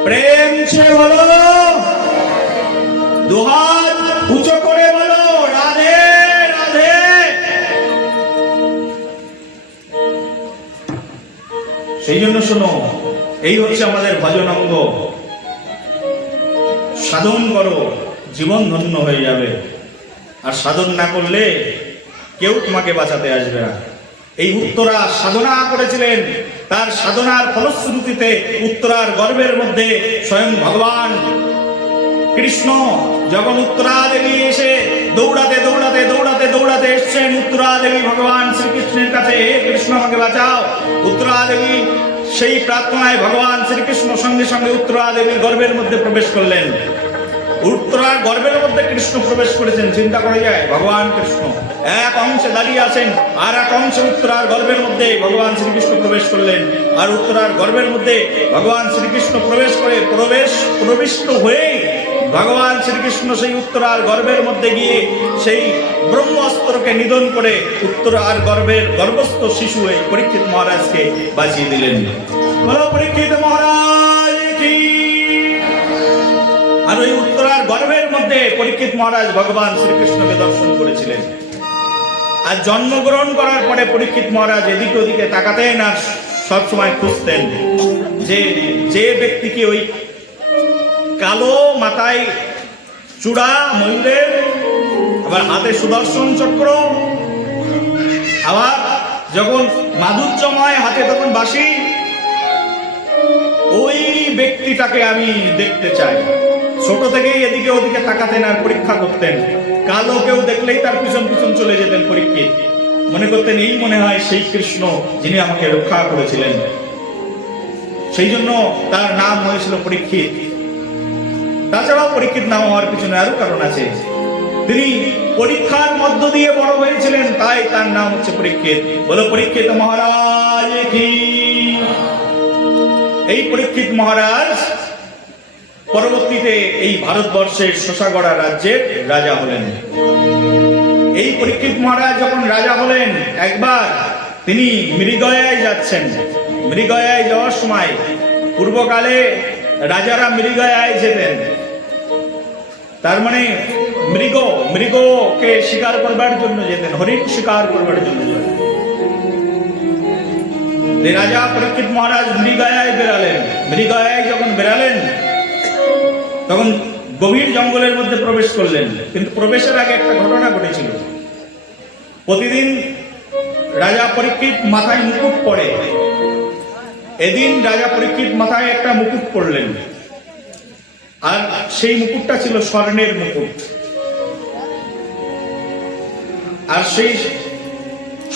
প্রেম সে বলো, দুহাত উঁচু করে বলো রাধে রাধে। সেই জন্য শোনো, এই হচ্ছে আমাদের ভজন অঙ্গ। সাধন করো, জীবন ধন্য হয়ে যাবে। আর সাধন না করলে কেউ তোমাকে বাঁচাতে আসবে না। এই উত্তরা সাধনা করেছিলেন, তার সাধনার ফলশ্রুতিতে উত্তরার গর্ভের মধ্যে স্বয়ং ভগবান কৃষ্ণ যখন উত্তরা দেবী এসে দৌড়াতে দৌড়াতে দৌড়াতে দৌড়াতে এসছেন, উত্তরা দেবী ভগবান শ্রীকৃষ্ণের কাছে, হে কৃষ্ণ আমাকে বাঁচাও। উত্তরা দেবী সেই প্রার্থনায় ভগবান শ্রীকৃষ্ণ সঙ্গে সঙ্গে উত্তরা দেবীর গর্ভের মধ্যে প্রবেশ করলেন। উত্তরার গর্ভের মধ্যে কৃষ্ণ প্রবেশ করেছেন, চিন্তা করা যায়? ভগবান কৃষ্ণ এক অংশে দাঁড়িয়ে আছেন, আর এক অংশে উত্তরার গর্ভের মধ্যে ভগবান শ্রীকৃষ্ণ প্রবেশ করলেন। আর উত্তরার গর্ভের মধ্যে ভগবান শ্রীকৃষ্ণ প্রবেশ করে প্রবিষ্ট হয়ে ভগবান শ্রীকৃষ্ণ সেই উত্তরার গর্ভের মধ্যে গিয়ে সেই ব্রহ্মাস্ত্রকে নিধন করে উত্তরার গর্ভের গর্ভস্থ শিশু এই পরীক্ষিত মহারাজকে বাঁচিয়ে দিলেন। বলো পরীক্ষিত মহারাজ কি। আর ওই উত্তরার গর্ভের মধ্যে পরীক্ষিত মহারাজ ভগবান শ্রীকৃষ্ণকে দর্শন করেছিলেন। আর জন্মগ্রহণ করার পরে পরীক্ষিত মহারাজ এদিকে ওদিকে তাকাতেন আর সবসময় খুঁজতেন যে ব্যক্তিকে ওই কালো মাথায় চূড়া ময়ূরের, আবার হাতে সুদর্শন চক্র, আবার যখন মাধুর্যময় হাতে তখন বাঁশি, ওই ব্যক্তিটাকে আমি দেখতে চাই। ছোট থেকেই এদিকে ওদিকে তাকাতেন আর পরীক্ষা করতেন। কালো কেউ দেখলেই তার পিছন পিছন চলে যেতেন পরীক্ষিত, মনে করতেন এই মনে হয় সেই কৃষ্ণ যিনি আমাকে রক্ষা করেছিলেন। সেই জন্য তার নাম হয়েছিল পরীক্ষিত। তাছাড়াও পরীক্ষিত নাম হওয়ার পিছনে আরো কারণ আছে। তিনি পরীক্ষার মধ্য দিয়ে বড় হয়েছিলেন, তাই তার নাম হচ্ছে পরীক্ষিত। বলো পরীক্ষিত মহারাজ কি। এই পরীক্ষিত মহারাজ পরবর্তীতে এই ভারতবর্ষের শোষাগড়া রাজ্যের রাজা হলেন। এই পরীক্ষিত মহারাজ যখন রাজা হলেন, একবার তিনি মৃগয়ায় যাচ্ছেন। মৃগয়ায় যাওয়ার সময়, পূর্বকালে রাজারা মৃগয়ায় যেতেন, তার মানে মৃগকে শিকার করবার জন্য যেতেন, হরিণ শিকার করবার জন্য যেতেন। রাজা পরীক্ষিত মহারাজ মৃগয়ায় বেরালেন। মৃগয়ায় যখন বেরালেন তখন গভীর জঙ্গলের মধ্যে প্রবেশ করলেন। কিন্তু প্রবেশের আগে একটা ঘটনা ঘটেছিল। প্রতিদিন রাজা পরীক্ষিত মাথায় মুকুট পরে, এদিন রাজা পরীক্ষিত মাথায় একটা মুকুট পরলেন, আর সেই মুকুটটা ছিল স্বর্ণের মুকুট। আর সেই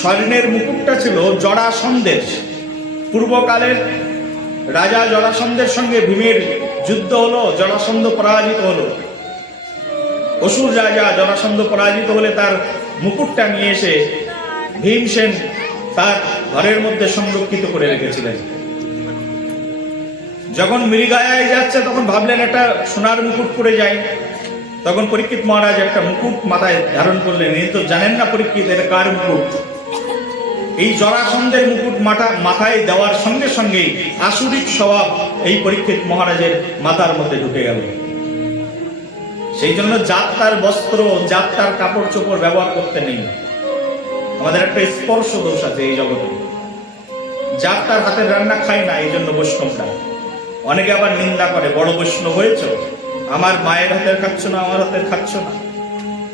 স্বর্ণের মুকুটটা ছিল জরাসন্ধের। পূর্বকালের রাজা জরাসন্ধের সঙ্গে ভীমের যুদ্ধ হলো, জরাসন্ধ পরাজিত হলো। অসুর রাজা জরাসন্ধ পরাজিত হলে তার মুকুটটা নিয়ে এসে ভীমসেন তার ঘরের মধ্যে সংরক্ষিত করে রেখেছিলেন। যখন মৃগয়ায় যাচ্ছে তখন ভাবলেন একটা সোনার মুকুট পরে যায়। তখন পরীক্ষিত মহারাজ একটা মুকুট মাথায় ধারণ করলেন। এই তো জানেন না পরীক্ষিত, এটা কার মুকুট? এই জরাসন্ধের মুকুট মাথায় দেওয়ার সঙ্গে সঙ্গেই আসুরিক স্বভাব এই পরীক্ষিত মহারাজের মাথার মধ্যে ঢুকে গেল। সেই জন্য যাত্রার বস্ত্র, যাত্রার কাপড় চোপড় ব্যবহার করতে নেই। আমাদের একটা স্পর্শ দোষ আছে এই জগতে। যাত্রার হাতের রান্না খায় না, এই জন্য বৈষ্ণবরা। অনেকে আবার নিন্দা করে, বড় বৈষ্ণব হয়েছ, আমার মায়ের হাতের খাচ্ছ না, আমার হাতের খাচ্ছ না।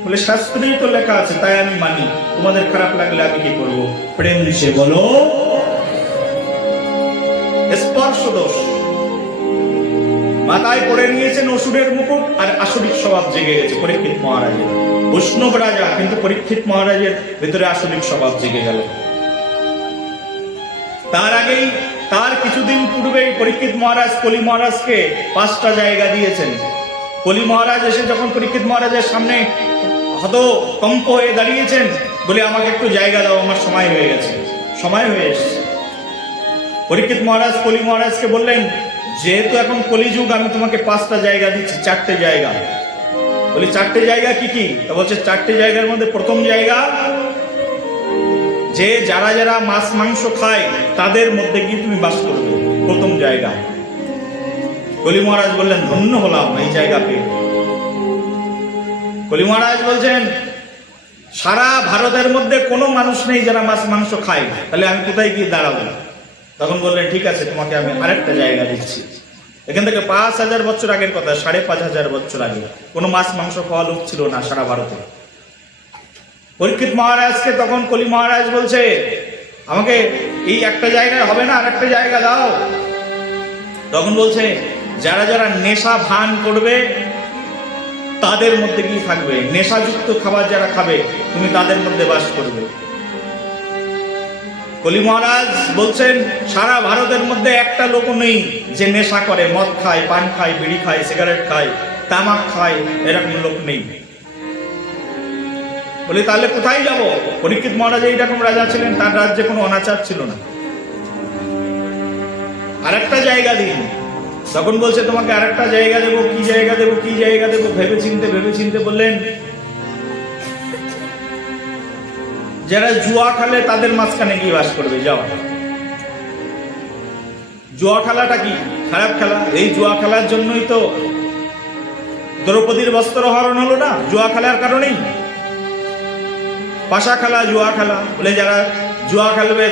বলে শাস্ত্রেই তো লেখা আছে, তাই আমি মানি। তোমাদের খারাপ লাগলে আমি কি করবো? প্রেম সে বলো। স্পর্শ দোষ। মাথায় পড়ে নিয়েছেন অসুরের মুকুট, আর আসরিক স্বভাব জেগে গেছে পরীক্ষিত মহারাজের। বৈষ্ণব রাজা, কিন্তু পরীক্ষিত মহারাজের ভিতরে আসরিক স্বভাব জেগে গেল। তার আগেই, তার কিছুদিন পূর্বেই পরীক্ষিত মহারাজ কলি মহারাজকে 5টা জায়গা দিয়েছেন। কলি মহারাজ এসে যখন পরীক্ষিত মহারাজের সামনে হতকম্প হয়ে দাঁড়িয়েছেন, বলে আমাকে একটু জায়গা দাও, আমার সময় হয়ে গেছে, সময় হয়ে এসছে। পরীক্ষিত মহারাজ কলি মহারাজকে বললেন, যেহেতু এখন কলিযুগ, আমি তোমাকে 5টা জায়গা দিচ্ছি, 4টে জায়গা। বলি 4টে জায়গা কি কি? বলছে 4টে জায়গার মধ্যে প্রথম জায়গা, যে যারা যারা মাছ মাংস খায় তাদের মধ্যে গিয়ে তুমি বাস করবে, প্রথম জায়গা। কলি মহারাজ বললেন, ধন্য হলাম এই জায়গা পেয়ে। কলি মহারাজ বলছেন, সারা ভারতের মধ্যে কোনো মানুষ নেই যারা মাছ মাংস খায়, তাহলে আমি কোথায় গিয়ে দাঁড়াবো? তখন বললেন, ঠিক আছে, তোমাকে আমি আরেকটা জায়গা দিচ্ছি। এখান থেকে 5000 বছর আগের কথা, 5500 বছর আগে কোনো মাছ মাংস খাওয়া লোক ছিল না সারা ভারতে। পরীক্ষিত মহারাজকে তখন কলি মহারাজ বলছে, আমাকে এই একটা জায়গায় হবে না, আরেকটা জায়গা দাও। তখন বলছে, যারা যারা নেশা ভান করবে তাদের মধ্যে কি থাকবে, নেশাযুক্ত খাবার যারা খাবে তুমি তাদের মধ্যে বাস করবে। কলি মহারাজ বলছেন, সারা ভারতের মধ্যে একটা লোক নেই যে নেশা করে, মদ খায়, পান খায়, বিড়ি খায়, সিগারেট খায়, তামাক খায়, এরকম লোক নেই। বলে তাহলে কোথায় যাব? পরীক্ষিত মহারাজ এইরকম রাজা ছিলেন, তার রাজ্যে কোনো অনাচার ছিল না। আরেকটা জায়গা দিন। তখন বলছে, তোমাকে আরেকটা জায়গা দেবো। কি জায়গা দেবো, কি জায়গা দেবো? ভেবে চিনতে বললেন, যারা জুয়া খেলে তাদের মাঝখানে গিয়ে বাস করবে, যাও। জুয়া খেলাটা কি খারাপ খেলা? এই জুয়া খেলার জন্যই তো দ্রৌপদীর বস্ত্র হরণ হলো না, জুয়া খেলার কারণেই। পাশা খেলা, জুয়া খেলা, বলে যারা জুয়া খেলবে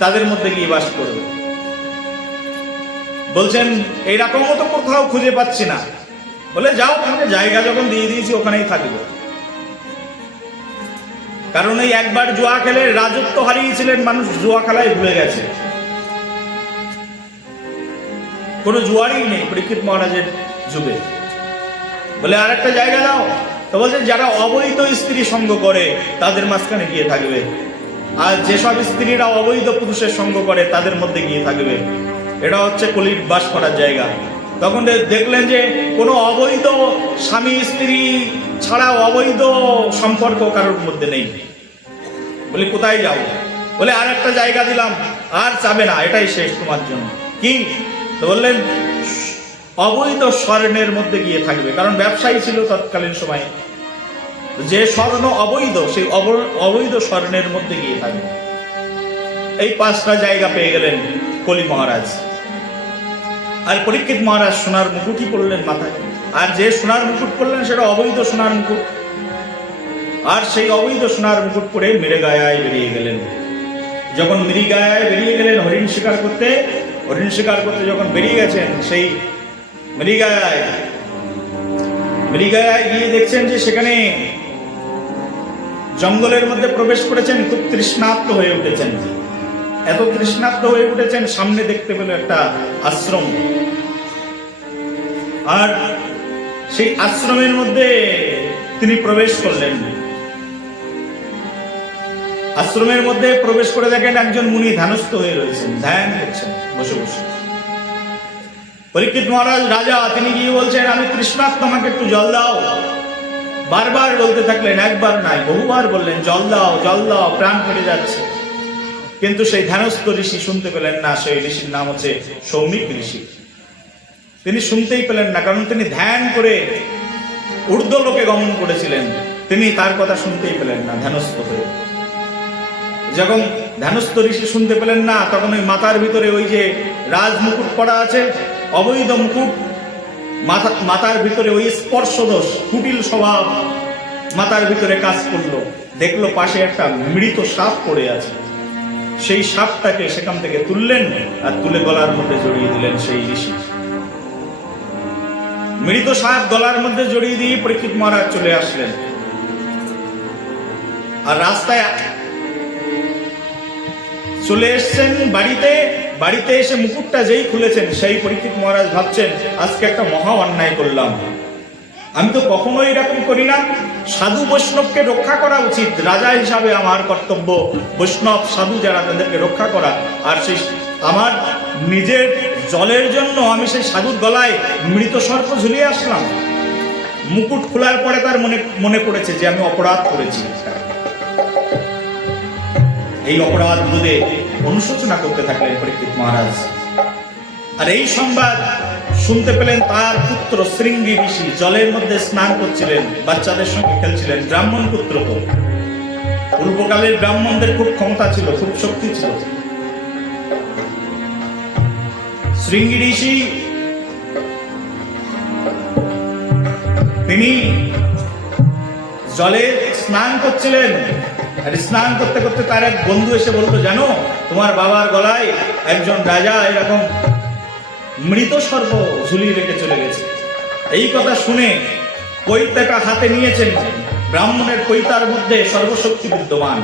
তাদের মধ্যে গিয়ে বাস করবে। বলছেন, এইরকমও তো কোথাও খুঁজে পাচ্ছি না। বলে যাও, তোমাকে জায়গা যখন দিয়ে দিয়েছি ওখানেই থাকবে। কারণ এই একবার জুয়া খেলে রাজত্ব হারিয়েছিলেন, মানুষ জুয়া খেলায় ভুলে গেছে। কোনো জুয়ারই নেই পরীক্ষিত মহারাজের যুগে। বলে আরেকটা জায়গা দাও। তো বলছে, যারা অবৈধ স্ত্রী সঙ্গ করে তাদের মাঝখানে গিয়ে থাকবে, আর যেসব স্ত্রীরা অবৈধ পুরুষের সঙ্গ করে তাদের মধ্যে গিয়ে থাকবে। এটা হচ্ছে কলির বাস করার জায়গা। তখন দেখলেন যে কোনো অবৈধ স্বামী স্ত্রী ছাড়া অবৈধ সম্পর্ক কারোর মধ্যে নেই। বলি কোথায় যাও? বলে আর একটা জায়গা দিলাম, আর চাবে না, এটাই শেষ তোমার জন্য। কি? তো বললেন অবৈধ স্বর্ণের মধ্যে গিয়ে থাকবে, কারণ ব্যবসায়ী ছিল তৎকালীন সময়ে, যে স্বর্ণ অবৈধ সেই অবৈধ স্বর্ণের মধ্যে গিয়ে থাকবে। এই 5টা জায়গা পেয়ে গেলেন কলি মহারাজ। আর পরীক্ষিত মহারাজ সোনার মুকুটই পরলেন মাথায়, আর যে সোনার মুকুট পরলেন সেটা অবৈধ সোনার মুকুট। আর সেই অবৈধ সোনার মুকুট পরে মৃগয়ায় বেরিয়ে গেলেন। যখন মৃগয়ায় বেরিয়ে গেলেন হরিণ শিকার করতে যখন বেরিয়ে গেছেন, সেই মৃগয়ায় গিয়ে দেখছেন যে সেখানে জঙ্গলের মধ্যে প্রবেশ করেছেন, খুব তৃষ্ণার্ত হয়ে উঠেছেন। এত তৃষ্ণার্ত হয়ে উঠেছেন, সামনে দেখতে পেল একটা আশ্রম। আর সেই আশ্রমের মধ্যে তিনি প্রবেশ করলেন। আশ্রমের মধ্যে প্রবেশ করে দেখেন একজন মুনি ধ্যানস্থ হয়ে রয়েছেন, ধ্যান করছেন বসে বসে। পরীক্ষিত মহারাজ রাজা, তিনি গিয়ে বলছেন আমি তৃষ্ণার্ত, আমাকে একটু জল দাও। বারবার বলতে থাকলেন, একবার নাই বহুবার বললেন জল দাও জল দাও, প্রাণ কেটে যাচ্ছে। কিন্তু সেই ধ্যানস্থ ঋষি শুনতে পেলেন না। সেই ঋষির নাম হচ্ছে সৌমিক ঋষি। তিনি শুনতেই পেলেন না, কারণ তিনি ধ্যান করে ঊর্ধ্বলোকে গমন করেছিলেন। তিনি তার কথা শুনতেই পেলেন না ধ্যানস্থ হয়ে। যখন ধ্যানস্থ ঋষি শুনতে পেলেন না, তখন ওই মাথার ভিতরে ওই যে রাজ মুকুট পড়া আছে, অবৈধ মুকুট, মাথার ভিতরে ওই স্পর্শদোষ, কুটিল স্বভাব মাথার ভিতরে কাজ করলো। দেখলো পাশে একটা মৃত সাপ পড়ে আছে। সেই সাপটাকে সেখান থেকে তুললেন আর তুলে গলার মধ্যে জড়িয়ে দিলেন সেই ঋষি। মৃত সাপ গলার মধ্যে জড়িয়ে দিয়ে পরীক্ষিত মহারাজ চলে আসলেন। আর রাস্তায় চলে এসছেন বাড়িতে এসে মুকুটটা যেই খুলেছেন, সেই পরীক্ষিত মহারাজ ভাবছেন আজকে একটা মহা অন্যায় করলাম। আমি তো কখনোই এরকম করি না। সাধু বৈষ্ণবকে রক্ষা করা উচিত, রাজা হিসাবে আমার কর্তব্য বৈষ্ণব সাধু যারা তাদেরকে রক্ষা করা। আর সেই আমার নিজের জলের জন্য আমি সেই সাধুর গলায় মৃত সর্প ঝুলিয়ে আসলাম। মুকুট খোলার পরে তার মনে পড়েছে যে আমি অপরাধ করেছি। এই অপরাধ বোধে অনুশোচনা করতে থাকলেন পরীক্ষিত মহারাজ। আর এই সংবাদ শুনতে পেলেন তার পুত্র শৃঙ্গী ঋষি জলের মধ্যে স্নান করছিলেন, বাচ্চাদের সঙ্গে খেলছিলেন। ব্রাহ্মণ পুত্র তো, পূর্বকালের ব্রাহ্মণদের খুব ক্ষমতা ছিল, খুব শক্তি ছিল। শৃঙ্গী ঋষি তিনি জলে স্নান করছিলেন। আর স্নান করতে করতে তার এক বন্ধু এসে বলতো, জানো তোমার বাবার গলায় একজন রাজা এরকম মৃত সর্প ঝুলিয়ে রেখে চলে গেছে। এই কথা শুনে পৈতাটা হাতে নিয়েছেন। ব্রাহ্মণের পৈতার মধ্যে সর্বশক্তি বিদ্যমান,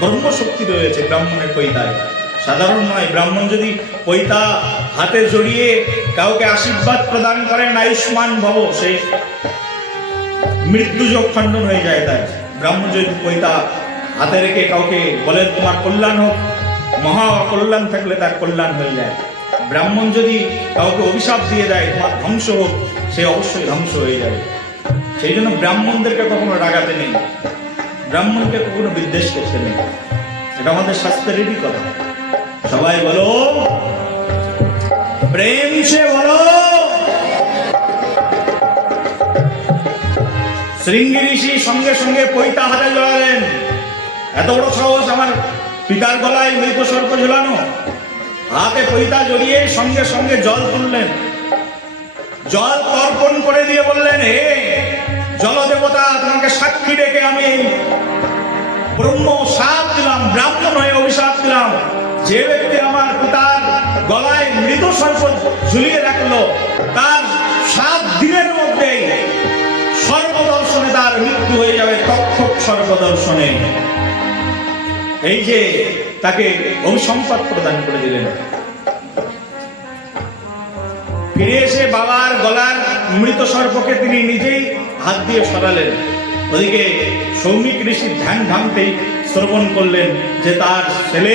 ব্রহ্মশক্তি রয়েছে ব্রাহ্মণের পৈতায়, সাধারণ নয়। ব্রাহ্মণ যদি পৈতা হাতে জড়িয়ে কাউকে আশীর্বাদ প্রদান করেন, আয়ুষ্মান ভব, সে মৃত্যুযোগ খণ্ডন হয়ে যায় তার। ব্রাহ্মণ যদি পৈতা হাতে রেখে কাউকে বলেন তোমার কল্যাণ হোক, মহা কল্যাণ থাকলে তার কল্যাণ হয়ে যায়। ব্রাহ্মণ যদি কাউকে অভিশাপ দিয়ে দেয় তোমার ধ্বংস হোক, সে অবশ্যই ধ্বংস হয়ে যাবে। সেই জন্য ব্রাহ্মণদেরকে কখনো রাগাতে নেই, ব্রাহ্মণকে কখনো বিদ্বেষ করতে নেই। এটা আমাদের শাস্ত্রেরই কথা। সবাই বলো প্রেম সে বলো। শৃঙ্গী ঋষি সঙ্গে সঙ্গে পৈতা হাতে জড়ালেন। এত বড় সাহস আমার পিতার গলায় মৃত সর্প ঝোলানো। হাতে পৈতা জড়িয়ে সঙ্গে সঙ্গে জল তুললেন, জল তর্পণ করে দিয়ে বললেন, হে জলদেবতা, তোমাকে সাক্ষী রেখে আমি ব্রহ্ম শাপ দিলাম, ব্রাহ্মণ হয়ে অভিশাপ দিলাম। যে ব্যক্তি আমার পিতার গলায় মৃত সর্প ঝুলিয়ে রাখলো, তার 7 দিনের মধ্যেই সর্বদর্শনে তার মৃত্যু হয়ে যাবে, তক্ষক সর্বদর্শনে। এই যে তাকে অভিসম্পাদ প্রদান করে দিলেন। ফিরে এসে বাবার গলার মৃত সর্পকে তিনি নিজেই হাত দিয়ে সরালেন। ওদিকে সৌমিক ঋষি ধ্যান ভাঙতেই শ্রবণ করলেন যে তার ছেলে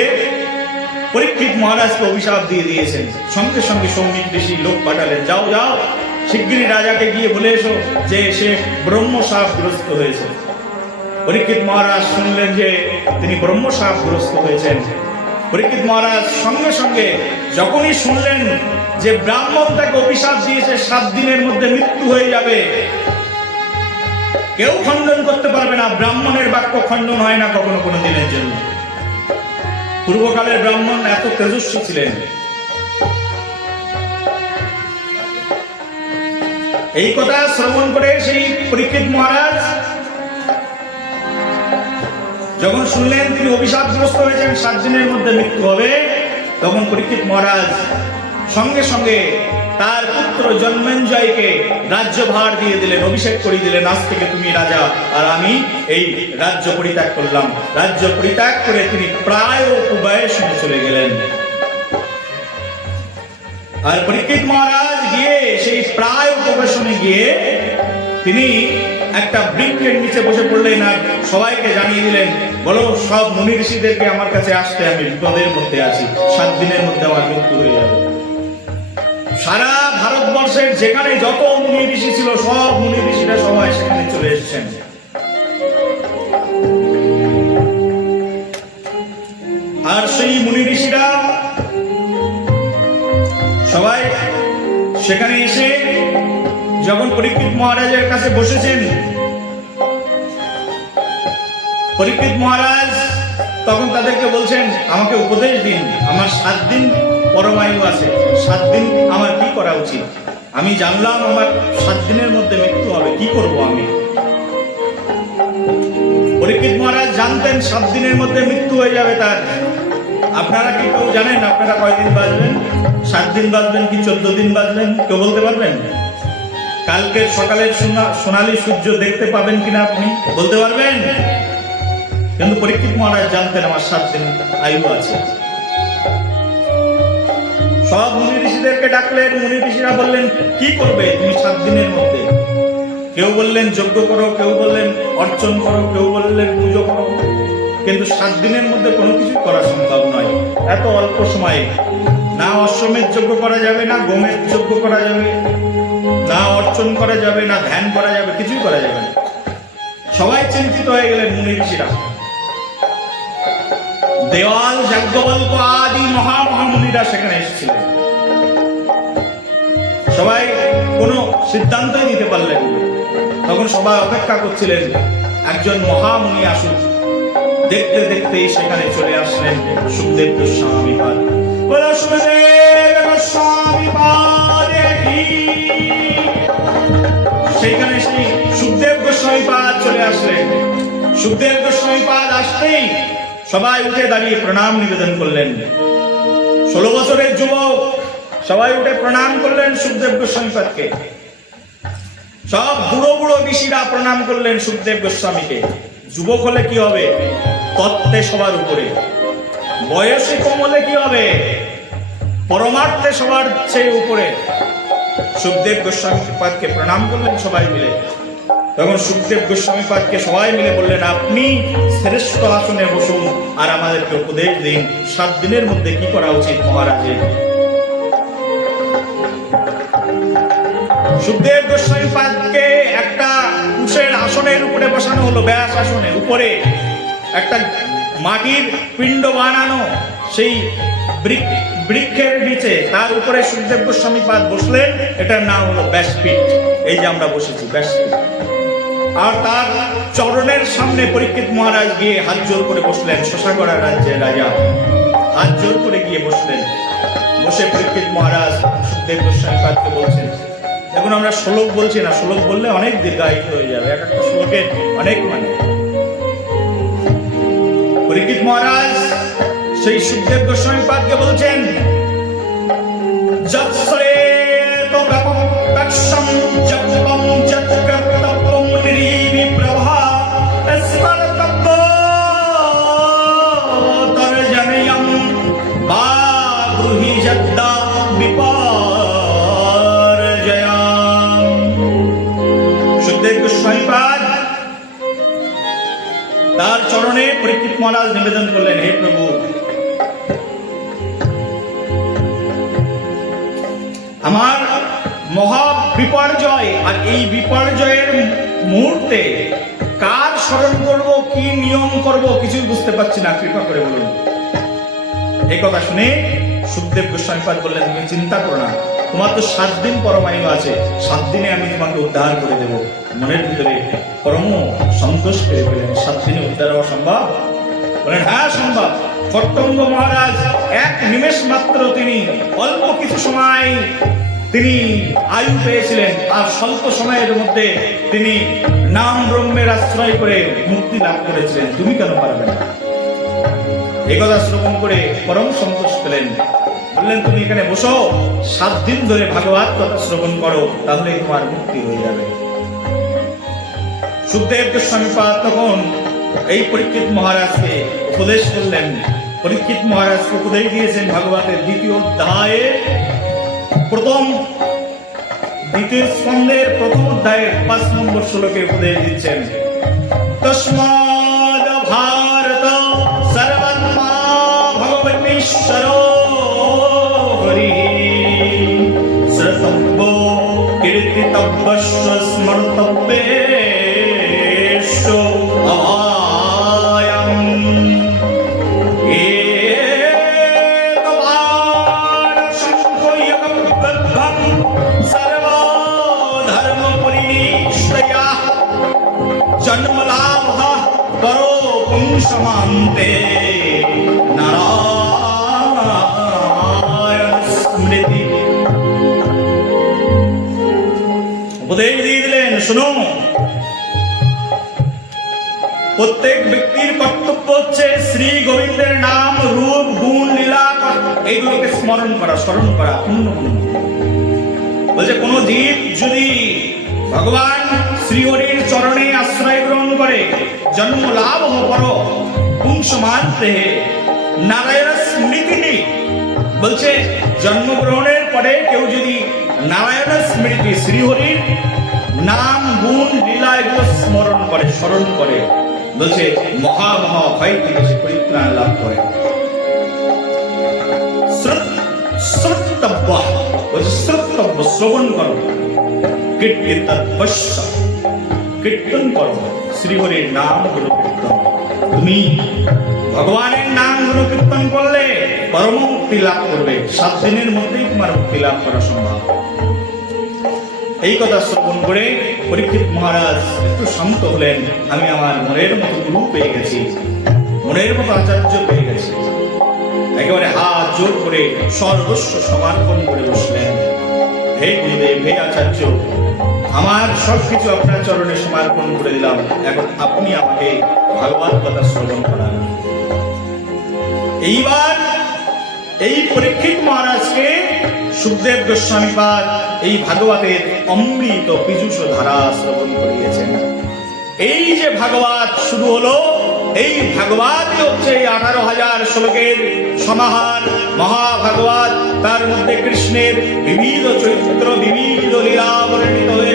পরীক্ষিত মহারাজকে অভিশাপ দিয়ে দিয়েছেন। সঙ্গে সঙ্গে সৌমিক ঋষি লোক পাঠালেন, যাও যাও শিগগিরই রাজাকে গিয়ে বলে এসো যে সে ব্রহ্মশাপগ্রস্ত হয়েছে। পরীক্ষিত মহারাজ শুনলেন যে তিনি ব্রহ্মশাপগ্রস্ত হয়েছেন। পরীক্ষিত মহারাজ সঙ্গে সঙ্গে যখনই শুনলেন যে ব্রাহ্মণ তাকে অভিশাপ দিয়েছে 7 দিনের মধ্যে মৃত্যু হয়ে যাবে, কেউ খণ্ডন করতে পারবে না। ব্রাহ্মণের বাক্য খণ্ডন হয় না কখনো কোনো দিনের জন্য। পূর্বকালের ব্রাহ্মণ এত তেজস্বী ছিলেন। এই কথা শ্রবণ করে সেই পরীক্ষিত মহারাজ যখন শুনলেন তিনি অভিশাপগ্রস্ত হয়েছেন, 7 দিনের মধ্যে মৃত্যু হবে, তখন পরীক্ষিত মহারাজ সঙ্গে সঙ্গে তার পুত্র জন্মেঞ্জয়কে রাজ্যভার দিয়ে দিলেন, অভিষেক করে দিলেন, আজ থেকে তুমি রাজা আর আমি এই রাজ্য পরিত্যাগ করলাম। রাজ্য পরিত্যাগ করে তিনি প্রায় উপবাসনে চলে গেলেন। আর পরীক্ষিত মহারাজ গিয়ে সেই প্রায় উপবাসনে গিয়ে তিনি একটা বৃক্ষের নিচে বসে পড়লেন আর সবাইকে জানিয়ে দিলেন, বলো সব মুনি ঋষিদেরকে আমার কাছে আসতে, আমি বিপদের মধ্যে আছি, 7 দিনের মধ্যে আমার মৃত্যু হয়ে যাবে। সারা ভারতবর্ষের যেখানে যত মুনি ঋষি ছিল সব মুনি ঋষিরা সবাই সেখানে চলে এসেছেন। আর সেই মুনি ঋষিরা সবাই সেখানে এসে যখন পরীক্ষিত মহারাজের কাছে বসেছেন, পরীক্ষিত মহারাজ তখন তাদেরকে বলছেন, আমাকে উপদেশ দিন, আমার 7 দিন পরমায়ু আছে, 7 দিন আমার কি করা উচিত? আমি জানলাম আমার 7 দিনের মধ্যে মৃত্যু হবে, কি করব আমি? পরীক্ষিত মহারাজ জানতেন 7 দিনের মধ্যে মৃত্যু হয়ে যাবে তার। আপনারা কি কেউ জানেন আপনারা কয়দিন বাঁচবেন? 7 দিন বাঁচবেন কি 14 দিন বাঁচবেন? কেউ বলতে পারবেন? কালকের সকালের সোনালী সূর্য দেখতে পাবেন কিনা আপনি বলতে পারবেন? কিন্তু পরীক্ষিত মহারাজ জানতেন আমার 7 দিন আয়ু আছে। সব মুনি ঋষিদেরকে ডাকলেন, মুনি ঋষিরা বললেন, কি করবে তুমি 7 দিনের মধ্যে? কেউ বললেন যজ্ঞ করো, কেউ বললেন অর্চন করো, কেউ বললেন পুজো করো, কিন্তু 7 দিনের মধ্যে কোনো কিছু করা সম্ভব নয়। এত অল্প সময়ে না অশ্বমেধ যজ্ঞ করা যাবে, না গোমেধ যজ্ঞ করা যাবে, না অর্চন করা যাবে, না ধ্যান করা যাবে, কিছুই করা যাবে না। সবাই চিন্তিত হয়ে গেলেন মুনি ঋষিরা। দেওয়াল যাজ্ঞবল্ক্য আদি মহামহামুনিরা সেখানে এসেছিলেন। সবাই কোনো সিদ্ধান্তই নিতে পারলেন না। তখন সবাই অপেক্ষা করছিলেন একজন মহামুনি আসুক। দেখতে দেখতেই সেখানে চলে আসলেন সুখদেব গোস্বামী পাদ। বলো সুখদেব গোস্বামী পাদ কি? সেখানে সেই সুখদেব গোস্বামী পাদ চলে আসলেন। সুখদেব গোস্বামী পাদ আসতেই সবাই উঠে দাঁড়িয়ে প্রণাম নিবেদন করলেন। 16 বছরের যুবক সবাই উঠে প্রণাম করলেন সুখদেব গোস্বামী পাদকে। সব বুড়ো বুড়ো ঋষিরা প্রণাম করলেন সুখদেব গোস্বামীকে। যুবক হলে কি হবে? তত্ত্বে সবার উপরে। বয়সে কম হলে কি হবে? পরমার্থে সবার চেয়ে উপরে। সুখদেব গোস্বামী পাদকে প্রণাম করলেন সবাই মিলে। তখন সুখদেব গোস্বামী পাদকে সবাই মিলে বললেন, আপনি শ্রেষ্ঠ আসনে বসুন আর আমাদেরকে উপদেশ দিন, 7 দিনের মধ্যে কি করা উচিত মহারাজের। সুখদেব গোস্বামী পাদকে একটা কুশের আসনের উপরে বসানো হলো, ব্যাস আসনে উপরে একটা মাটির পিণ্ড বানানো, সেই বৃক্ষের নিচে তার উপরে সুখদেব গোস্বামী পাদ বসলেন। এটার নাম হলো ব্যাসপীঠ। এই যে আমরা বসেছি ব্যাসপীঠ। আর তার চরণের সামনে পরীক্ষিত মহারাজ গিয়ে হাত জোর করে বসলেন। শশাগড়া রাজ্যের রাজা হাত জোর করে গিয়ে বসলেন। বসে পরীক্ষিত মহারাজ সুখদেব গোস্বামী পাদকে বলছেন, দেখুন আমরা শ্লোক বলছি না, শ্লোক বললে অনেক দীর্ঘায়িত হয়ে যাবে, এক একটা শ্লোকের অনেক মানে। পরীক্ষিত মহারাজ সেই সুখদেব গোস্বামী পাদকে বলছেন, যৎসরে তব্রপম তৎসম জপম চক্রতপম নিরিবি প্রভা স্মরতব্য তর্জনয়ম বা গৃহী যদ্দা বিপর্যয়াম। সুখদেব গোস্বামী পাদ তার চরণে পরীক্ষিত মহারাজ নিবেদন করলেন, হে প্রভু, আমার মহা বিপর্যয়, আর এই বিপর্যয়ের মুহূর্তে কার স্মরণ করব, কি নিয়ম করব কিছুই বুঝতে পারছি না, কৃপা করে বলুন। এই কথা শুনে সুখদেব গোস্বামীপাদ বললেন, তুমি চিন্তা করো না, তোমার তো 7 দিন পরমায়ু আছে, 7 দিনে আমি তোমাকে উদ্ধার করে দেব। মনের ভিতরে পরম সন্তোষ পেয়ে পেলেন। 7 দিনে উদ্ধার হওয়া সম্ভব? বলেন হ্যাঁ সম্ভব। কর্তব্য মহারাজ 1 নিমেষ মাত্র তিনি অল্প কিছু সময় তিনি আয়ু পেয়েছিলেন, আর স্বল্প সময়ের মধ্যে তিনি নাম ব্রহ্মের আশ্রয় করে মুক্তি লাভ করেছিলেন। তুমি কেন পারবে না? এই কথা শ্রবণ করে পরম সন্তোষ পেলেন। বললেন, তুমি এখানে বসো, 7 দিন ধরে ভাগবত কথা শ্রবণ করো, তাহলে তোমার মুক্তি হয়ে যাবে। সুখদেব গোস্বামীপাদ তখন এই পরীক্ষিত মহারাজকে উপদেশ করলেন। পরীক্ষিত মহারাজকে উপদেশ দিয়েছেন ভাগবতের 2য় অধ্যায়ের দ্বিতীয় স্কন্ধের 1ম অধ্যায়ের 5 নম্বর শ্লোকে উপদেশ দিচ্ছেন। তস্মাদ ভারত সর্বত্মা ভগবতীশ্বরো হরি শ্রতব্য কীর্তিতব্যস্য স্মর্তব্যেষ্য অভয়ম। জন্মলাভ করো পুংসমান্তে নারায়ণ স্মৃতি। উপদেশ দিয়ে দিলেন, শুনো, প্রত্যেক ব্যক্তির কর্তব্য হচ্ছে শ্রী গোবিন্দের নাম, রূপ, গুণ, লীলা এইগুলোকে স্মরণ করা, স্মরণ করা। বলছে কোন জীব যদি ভগবান শ্রীহরির চরণে আশ্রয় গ্রহণ করে, জন্ম লাভ পর পুংসমান্তে নারায়ণ স্মৃতি। বলছে জন্মগ্রহণের পরে কেউ যদি নারায়ণ স্মৃতি, শ্রীহরির নাম, গুণ, লীলা এগুলো স্মরণ করে, স্মরণ করে, বলছে মহামহ ভয় থেকে সে পরিত্রাণ লাভ করে। শ্রোতব্য, বলছে শ্রোতব্য, শ্রবণ করো, কীর্তন করো, শ্রীহরির নাম গুলো কীর্তন। তুমি ভগবানের নাম গুলো কীর্তন করলে পরম মুক্তি লাভ করবে। 7 দিনের মধ্যেই তোমার মুক্তি লাভ করা সম্ভব। এই কথা শ্রবণ করে পরীক্ষিত মহারাজ একটু শান্ত হলেন। আমি আমার মনের মতো গুরু পেয়ে গেছি, মনের মতো আচার্য পেয়ে গেছি। একেবারে হাত জোর করে সর্বস্ব সমর্পণ করে বসলেন। হে গুরুদেব, হে আচার্য, আমার সবকিছু আপনার চরণে সমর্পণ করে দিলাম, এখন আপনি আমাকে ভাগবত কথা শ্রবণ করান। এইবার এই পরীক্ষিত মহারাজকে সুখদেব গোস্বামীপাদ এই ভাগবতের অমৃত পীযূষ ধারা শ্রবণ করিয়েছেন। এই যে ভাগবত শুরু হলো, এই ভাগবতই হচ্ছে 18,000 শ্লোকের সমাহার মহাভাগবত। তার মধ্যে কৃষ্ণের বিবিধ চরিত্র, বিবিধ লীলা বর্ণিত হয়ে